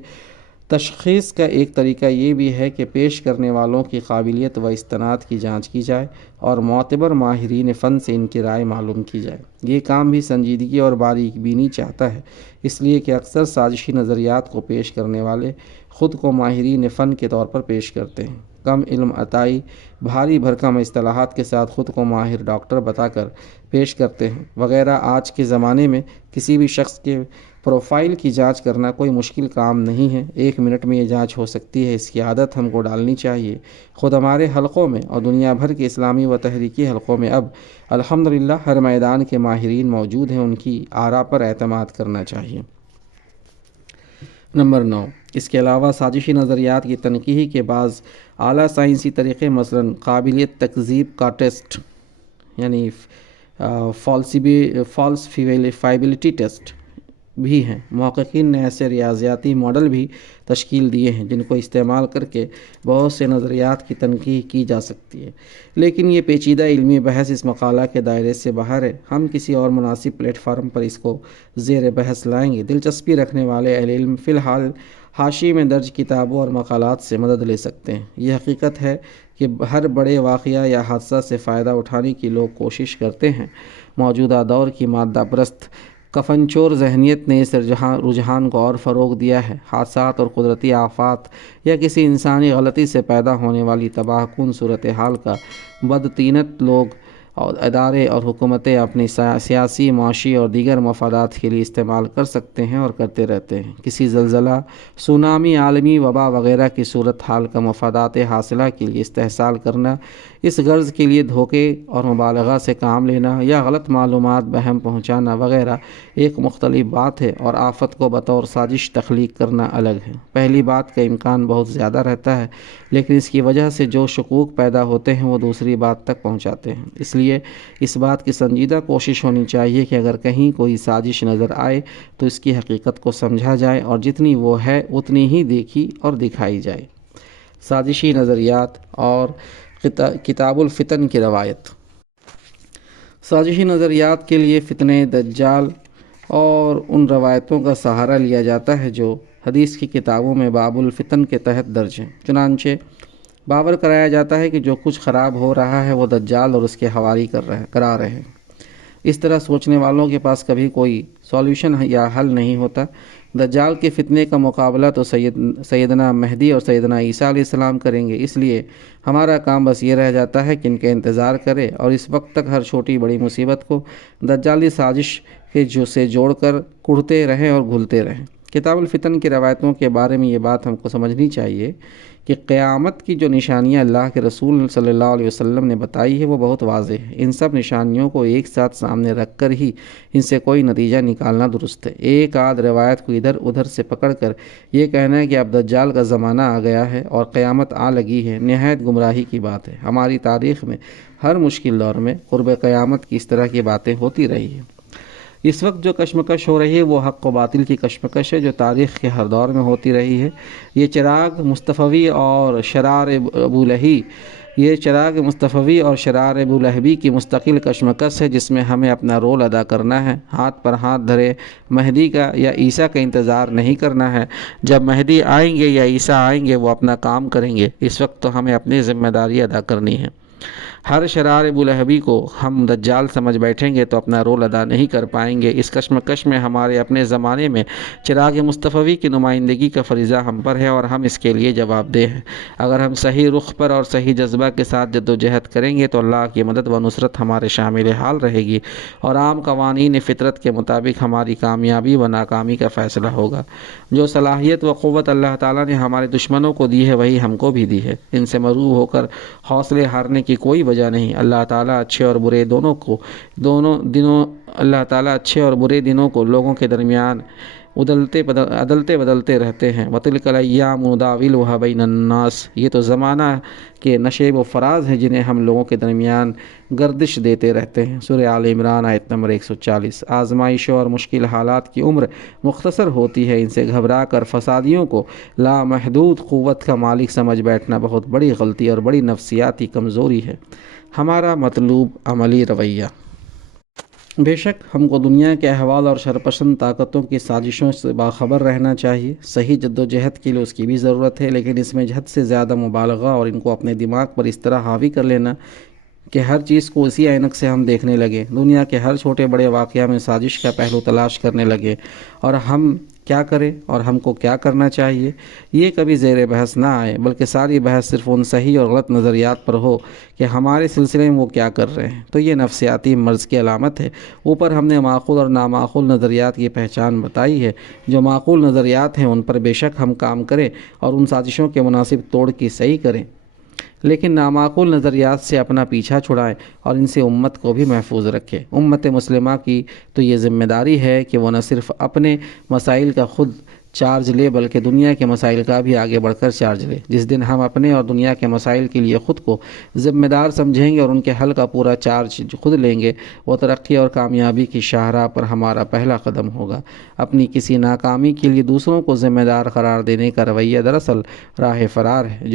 تشخیص کا ایک طریقہ یہ بھی ہے کہ پیش کرنے والوں کی قابلیت و استناد کی جانچ کی جائے اور معتبر ماہرین فن سے ان کی رائے معلوم کی جائے۔ یہ کام بھی سنجیدگی اور باریک بینی چاہتا ہے، اس لیے کہ اکثر سازشی نظریات کو پیش کرنے والے خود کو ماہرین فن کے طور پر پیش کرتے ہیں۔ کم علم عطائی بھاری بھرکم اصطلاحات کے ساتھ خود کو ماہر ڈاکٹر بتا کر پیش کرتے ہیں وغیرہ۔ آج کے زمانے میں کسی بھی شخص کے پروفائل کی جانچ کرنا کوئی مشکل کام نہیں ہے، 1 منٹ میں یہ جانچ ہو سکتی ہے۔ اس کی عادت ہم کو ڈالنی چاہیے۔ خود ہمارے حلقوں میں اور دنیا بھر کے اسلامی و تحریکی حلقوں میں اب الحمدللہ ہر میدان کے ماہرین موجود ہیں، ان کی آراء پر اعتماد کرنا چاہیے۔ نمبر 9، اس کے علاوہ سازشی نظریات کی تنقیح کے بعض اعلیٰ سائنسی طریقے مثلاً قابلیت تکذیب کا ٹیسٹ یعنی فالسیفائبلٹی ٹیسٹ بھی ہیں۔ محققین نے ایسے ریاضیاتی ماڈل بھی تشکیل دیے ہیں جن کو استعمال کر کے بہت سے نظریات کی تنقیح کی جا سکتی ہے، لیکن یہ پیچیدہ علمی بحث اس مقالہ کے دائرے سے باہر ہے۔ ہم کسی اور مناسب پلیٹ فارم پر اس کو زیر بحث لائیں گے۔ دلچسپی رکھنے والے اہل علم فی الحال حاشیے میں درج کتابوں اور مقالات سے مدد لے سکتے ہیں۔ یہ حقیقت ہے کہ ہر بڑے واقعہ یا حادثہ سے فائدہ اٹھانے کی لوگ کوشش کرتے ہیں۔ موجودہ دور کی مادہ پرست کفن چور ذہنیت نے اس رجحان کو اور فروغ دیا ہے۔ حادثات اور قدرتی آفات یا کسی انسانی غلطی سے پیدا ہونے والی تباہ کن صورتحال کا بدطینت لوگ اور ادارے اور حکومتیں اپنی سیاسی، معاشی اور دیگر مفادات کے لیے استعمال کر سکتے ہیں اور کرتے رہتے ہیں۔ کسی زلزلہ، سونامی، عالمی وبا وغیرہ کی صورتحال کا مفادات حاصلہ کے لیے استحصال کرنا، اس غرض کے لیے دھوکے اور مبالغہ سے کام لینا یا غلط معلومات بہم پہنچانا وغیرہ ایک مختلف بات ہے، اور آفت کو بطور سازش تخلیق کرنا الگ ہے۔ پہلی بات کا امکان بہت زیادہ رہتا ہے، لیکن اس کی وجہ سے جو شکوک پیدا ہوتے ہیں وہ دوسری بات تک پہنچاتے ہیں۔ اس لیے اس بات کی سنجیدہ کوشش ہونی چاہیے کہ اگر کہیں کوئی سازش نظر آئے تو اس کی حقیقت کو سمجھا جائے اور جتنی وہ ہے اتنی ہی دیکھی اور دکھائی جائے۔ سازشی نظریات اور کتاب الفتن کی روایت۔ سازشی نظریات کے لیے فتنہ دجال اور ان روایتوں کا سہارا لیا جاتا ہے جو حدیث کی کتابوں میں باب الفتن کے تحت درج ہیں۔ چنانچہ باور کرایا جاتا ہے کہ جو کچھ خراب ہو رہا ہے وہ دجال اور اس کے حواری کرا رہے ہیں۔ اس طرح سوچنے والوں کے پاس کبھی کوئی سولوشن یا حل نہیں ہوتا۔ دجال کے فتنے کا مقابلہ تو سیدنا مہدی اور سیدنا عیسیٰ علیہ السلام کریں گے، اس لیے ہمارا کام بس یہ رہ جاتا ہے کہ ان کے انتظار کرے اور اس وقت تک ہر چھوٹی بڑی مصیبت کو دجالی سازش کے سے جوڑ کر کڑتے رہیں اور گھلتے رہیں۔ کتاب الفتن کی روایتوں کے بارے میں یہ بات ہم کو سمجھنی چاہیے کہ قیامت کی جو نشانیاں اللہ کے رسول صلی اللہ علیہ وسلم نے بتائی ہے وہ بہت واضح ہے۔ ان سب نشانیوں کو ایک ساتھ سامنے رکھ کر ہی ان سے کوئی نتیجہ نکالنا درست ہے۔ ایک آدھ روایت کو ادھر ادھر سے پکڑ کر یہ کہنا ہے کہ اب دجال کا زمانہ آ گیا ہے اور قیامت آ لگی ہے، نہایت گمراہی کی بات ہے۔ ہماری تاریخ میں ہر مشکل دور میں قرب قیامت کی اس طرح کی باتیں ہوتی رہی ہیں۔ اس وقت جو کشمکش ہو رہی ہے وہ حق و باطل کی کشمکش ہے جو تاریخ کے ہر دور میں ہوتی رہی ہے۔ یہ چراغ مصطفی اور شرار ابولہبی کی مستقل کشمکش ہے جس میں ہمیں اپنا رول ادا کرنا ہے۔ ہاتھ پر ہاتھ دھرے مہدی کا یا عیسیٰ کا انتظار نہیں کرنا ہے۔ جب مہدی آئیں گے یا عیسیٰ آئیں گے وہ اپنا کام کریں گے، اس وقت تو ہمیں اپنی ذمہ داری ادا کرنی ہے۔ ہر شرار ابولہبی کو ہم دجال سمجھ بیٹھیں گے تو اپنا رول ادا نہیں کر پائیں گے۔ اس کشمکش میں ہمارے اپنے زمانے میں چراغ مصطفی کی نمائندگی کا فریضہ ہم پر ہے اور ہم اس کے لیے جواب دہ ہیں۔ اگر ہم صحیح رخ پر اور صحیح جذبہ کے ساتھ جد و جہد کریں گے تو اللہ کی مدد و نصرت ہمارے شامل حال رہے گی اور عام قوانین فطرت کے مطابق ہماری کامیابی و ناکامی کا فیصلہ ہوگا۔ جو صلاحیت و قوت اللہ تعالیٰ نے ہمارے دشمنوں کو دی ہے وہی ہم کو بھی دی ہے۔ ان سے مغرور ہو کر حوصلے ہارنے کی کوئی وجہ نہیں۔ اللہ تعالیٰ اچھے اور برے دنوں کو لوگوں کے درمیان عدلتے بدلتے رہتے ہیں۔ وَتِلْكَ الْأَيَّامُ نُدَاوِلُهَا بَيْنَ النَّاسِ، یہ تو زمانہ کے نشیب و فراز ہیں جنہیں ہم لوگوں کے درمیان گردش دیتے رہتے ہیں۔ سورہ آل عمران آیت نمبر 140۔ آزمائشوں اور مشکل حالات کی عمر مختصر ہوتی ہے، ان سے گھبرا کر فسادیوں کو لامحدود قوت کا مالک سمجھ بیٹھنا بہت بڑی غلطی اور بڑی نفسیاتی کمزوری ہے۔ ہمارا مطلوب عملی رویہ۔ بے شک ہم کو دنیا کے احوال اور شرپسند طاقتوں کی سازشوں سے باخبر رہنا چاہیے۔ صحیح جد و جہد کے لیے اس کی بھی ضرورت ہے، لیکن اس میں حد سے زیادہ مبالغہ اور ان کو اپنے دماغ پر اس طرح حاوی کر لینا کہ ہر چیز کو اسی عینک سے ہم دیکھنے لگے، دنیا کے ہر چھوٹے بڑے واقعہ میں سازش کا پہلو تلاش کرنے لگے اور ہم کیا کریں اور ہم کو کیا کرنا چاہیے یہ کبھی زیر بحث نہ آئے، بلکہ ساری بحث صرف ان صحیح اور غلط نظریات پر ہو کہ ہمارے سلسلے میں وہ کیا کر رہے ہیں، تو یہ نفسیاتی مرض کی علامت ہے۔ اوپر ہم نے معقول اور نامعقول نظریات کی پہچان بتائی ہے۔ جو معقول نظریات ہیں ان پر بے شک ہم کام کریں اور ان سازشوں کے مناسب توڑ کی صحیح کریں، لیکن نامعقول نظریات سے اپنا پیچھا چھڑائیں اور ان سے امت کو بھی محفوظ رکھیں۔ امت مسلمہ کی تو یہ ذمہ داری ہے کہ وہ نہ صرف اپنے مسائل کا خود چارج لے بلکہ دنیا کے مسائل کا بھی آگے بڑھ کر چارج لے۔ جس دن ہم اپنے اور دنیا کے مسائل کے لیے خود کو ذمہ دار سمجھیں گے اور ان کے حل کا پورا چارج خود لیں گے، وہ ترقی اور کامیابی کی شاہراہ پر ہمارا پہلا قدم ہوگا۔ اپنی کسی ناکامی کے لیے دوسروں کو ذمہ دار قرار دینے کا رویہ دراصل راہ فرار ہے۔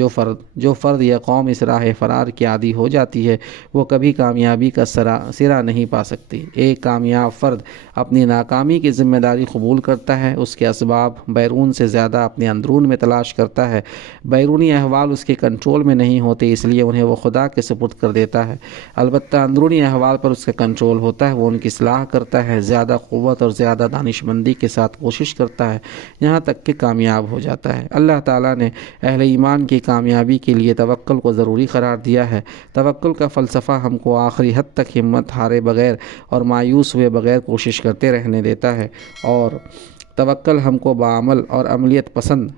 جو فرد یا قوم اس راہ فرار کی عادی ہو جاتی ہے وہ کبھی کامیابی کا سرا نہیں پا سکتی۔ ایک کامیاب فرد اپنی ناکامی کی ذمہ داری قبول کرتا ہے، اس کے اسباب بیرون سے زیادہ اپنے اندرون میں تلاش کرتا ہے۔ بیرونی احوال اس کے کنٹرول میں نہیں ہوتے، اس لیے انہیں وہ خدا کے سپرد کر دیتا ہے۔ البتہ اندرونی احوال پر اس کا کنٹرول ہوتا ہے، وہ ان کی اصلاح کرتا ہے، زیادہ قوت اور زیادہ دانشمندی کے ساتھ کوشش کرتا ہے، یہاں تک کہ کامیاب ہو جاتا ہے۔ اللہ تعالیٰ نے اہل ایمان کی کامیابی کے لیے توکل کو ضروری قرار دیا ہے۔ توکل کا فلسفہ ہم کو آخری حد تک ہمت ہارے بغیر اور مایوس ہوئے بغیر کوشش کرتے رہنے دیتا ہے، اور توکل ہم کو بعمل اور عملیت پسند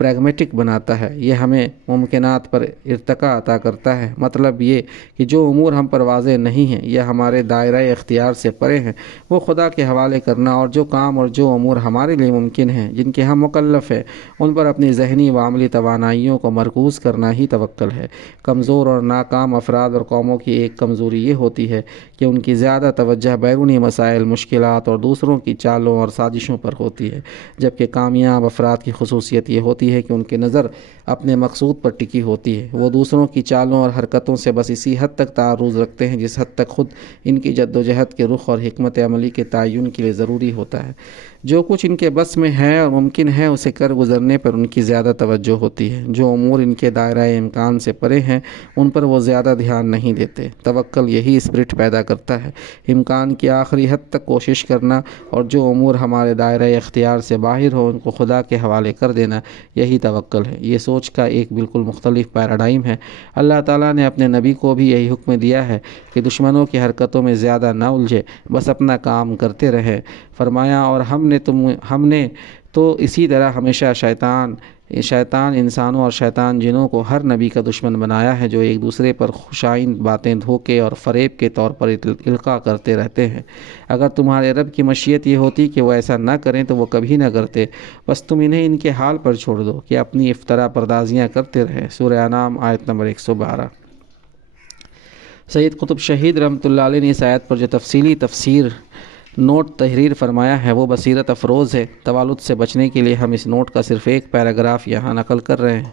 پریگمیٹک بناتا ہے۔ یہ ہمیں ممکنات پر ارتقاء عطا کرتا ہے۔ مطلب یہ کہ جو امور ہم پر واضح نہیں ہیں یا ہمارے دائرہ اختیار سے پرے ہیں وہ خدا کے حوالے کرنا، اور جو کام اور جو امور ہمارے لیے ممکن ہیں جن کے ہم مکلف ہیں ان پر اپنی ذہنی و عملی توانائیوں کو مرکوز کرنا ہی توکل ہے۔ کمزور اور ناکام افراد اور قوموں کی ایک کمزوری یہ ہوتی ہے کہ ان کی زیادہ توجہ بیرونی مسائل، مشکلات اور دوسروں کی چالوں اور سازشوں پر ہوتی ہے، جبکہ کامیاب افراد کی خصوصیت یہ ہوتی ہے کہ ان کی نظر اپنے مقصود پر ٹکی ہوتی ہے۔ وہ دوسروں کی چالوں اور حرکتوں سے بس اسی حد تک تعرض رکھتے ہیں جس حد تک خود ان کی جد و جہد کے رخ اور حکمت عملی کے تعین کے لیے ضروری ہوتا ہے۔ جو کچھ ان کے بس میں ہے اور ممکن ہے اسے کر گزرنے پر ان کی زیادہ توجہ ہوتی ہے۔ جو امور ان کے دائرہ امکان سے پرے ہیں ان پر وہ زیادہ دھیان نہیں دیتے۔ توکل یہی اسپرٹ پیدا کرتا ہے، امکان کی آخری حد تک کوشش کرنا، اور جو امور ہمارے دائرہ اختیار سے باہر ہو ان کو خدا کے حوالے کر دینا، یہی توکل ہے۔ یہ سوچ کا ایک بالکل مختلف پیراڈائم ہے۔ اللہ تعالیٰ نے اپنے نبی کو بھی یہی حکم دیا ہے کہ دشمنوں کی حرکتوں میں زیادہ نہ الجھے، بس اپنا کام کرتے رہے۔ فرمایا، اور ہم نے تو اسی طرح ہمیشہ شیطان انسانوں اور شیطان جنوں کو ہر نبی کا دشمن بنایا ہے جو ایک دوسرے پر خوشائند باتیں دھوکے اور فریب کے طور پر القاء کرتے رہتے ہیں۔ اگر تمہارے رب کی مشیت یہ ہوتی کہ وہ ایسا نہ کریں تو وہ کبھی نہ کرتے، بس تم انہیں ان کے حال پر چھوڑ دو کہ اپنی افترا پردازیاں کرتے رہے۔ سورہ انعام آیت نمبر 112۔ سید قطب شہید رحمۃ اللہ علیہ نے اس آیت پر جو تفصیلی تفسیر نوٹ تحریر فرمایا ہے وہ بصیرت افروز ہے۔ توالد سے بچنے کے لیے ہم اس نوٹ کا صرف ایک پیراگراف یہاں نقل کر رہے ہیں۔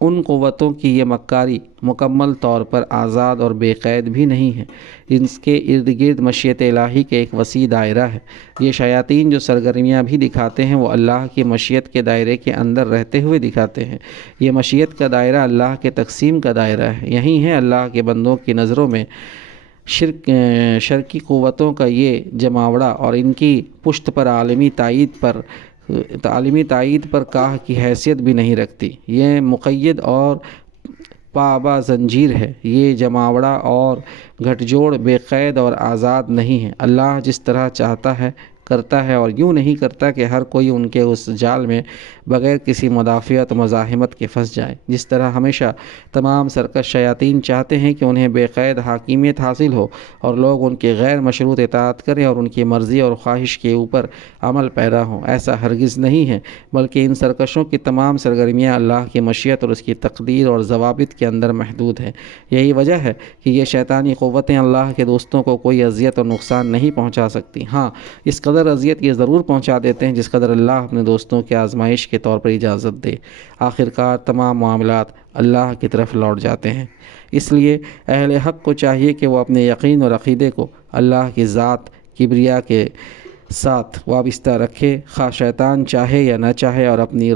ان قوتوں کی یہ مکاری مکمل طور پر آزاد اور بے قید بھی نہیں ہے، ان کے ارد گرد مشیت الہی کے ایک وسیع دائرہ ہے۔ یہ شیاطین جو سرگرمیاں بھی دکھاتے ہیں وہ اللہ کی مشیت کے دائرے کے اندر رہتے ہوئے دکھاتے ہیں۔ یہ مشیت کا دائرہ اللہ کے تقسیم کا دائرہ ہے، یہی ہے اللہ کے بندوں کی نظروں میں شرکی قوتوں کا یہ جماوڑا اور ان کی پشت پر عالمی تائید پر کاہ کی حیثیت بھی نہیں رکھتی۔ یہ مقید اور پابا زنجیر ہے، یہ جماوڑا اور گھٹ جوڑ بے قید اور آزاد نہیں ہے۔ اللہ جس طرح چاہتا ہے کرتا ہے اور یوں نہیں کرتا کہ ہر کوئی ان کے اس جال میں بغیر کسی مدافعت و مزاحمت کے پھنس جائے۔ جس طرح ہمیشہ تمام سرکش شیاطین چاہتے ہیں کہ انہیں بے قید حاکمیت حاصل ہو اور لوگ ان کی غیر مشروط اطاعت کریں اور ان کی مرضی اور خواہش کے اوپر عمل پیرا ہوں، ایسا ہرگز نہیں ہے، بلکہ ان سرکشوں کی تمام سرگرمیاں اللہ کی مشیت اور اس کی تقدیر اور ضوابط کے اندر محدود ہیں۔ یہی وجہ ہے کہ یہ شیطانی قوتیں اللہ کے دوستوں کو کوئی اذیت اور نقصان نہیں پہنچا سکتی۔ ہاں، اس قدر اذیت یہ ضرور پہنچا دیتے ہیں جس قدر اللہ اپنے دوستوں کی آزمائش کے طور پر اجازت دے۔ آخرکار تمام معاملات اللہ کی طرف لوٹ جاتے ہیں۔ اس لیے اہل حق کو چاہیے کہ وہ اپنے یقین اور عقیدے کو اللہ کی ذات کبریا کے ساتھ وابستہ رکھے، خواہ شیطان چاہے یا نہ چاہے، اور اپنی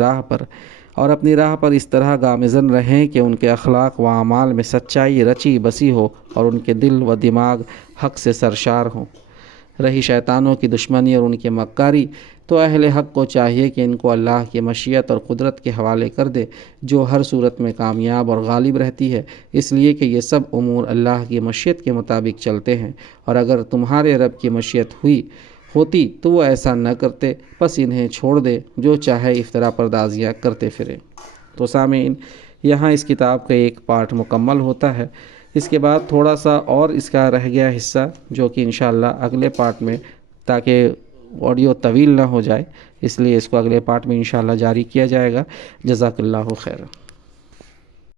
راہ پر اس طرح گامزن رہیں کہ ان کے اخلاق و اعمال میں سچائی رچی بسی ہو اور ان کے دل و دماغ حق سے سرشار ہوں۔ رہی شیطانوں کی دشمنی اور ان کی مکاری، تو اہل حق کو چاہیے کہ ان کو اللہ کی مشیت اور قدرت کے حوالے کر دے، جو ہر صورت میں کامیاب اور غالب رہتی ہے، اس لیے کہ یہ سب امور اللہ کی مشیت کے مطابق چلتے ہیں، اور اگر تمہارے رب کی مشیت ہوتی تو وہ ایسا نہ کرتے، پس انہیں چھوڑ دے، جو چاہے افطرا پردازیاں کرتے پھرے۔ تو سامعین، یہاں اس کتاب کا ایک پارٹ مکمل ہوتا ہے۔ اس کے بعد تھوڑا سا اور اس کا رہ گیا حصہ، جو کہ انشاءاللہ اگلے پارٹ میں، تاکہ آڈیو طویل نہ ہو جائے، اس لیے اس کو اگلے پارٹ میں انشاءاللہ جاری کیا جائے گا۔ جزاک اللہ خیر۔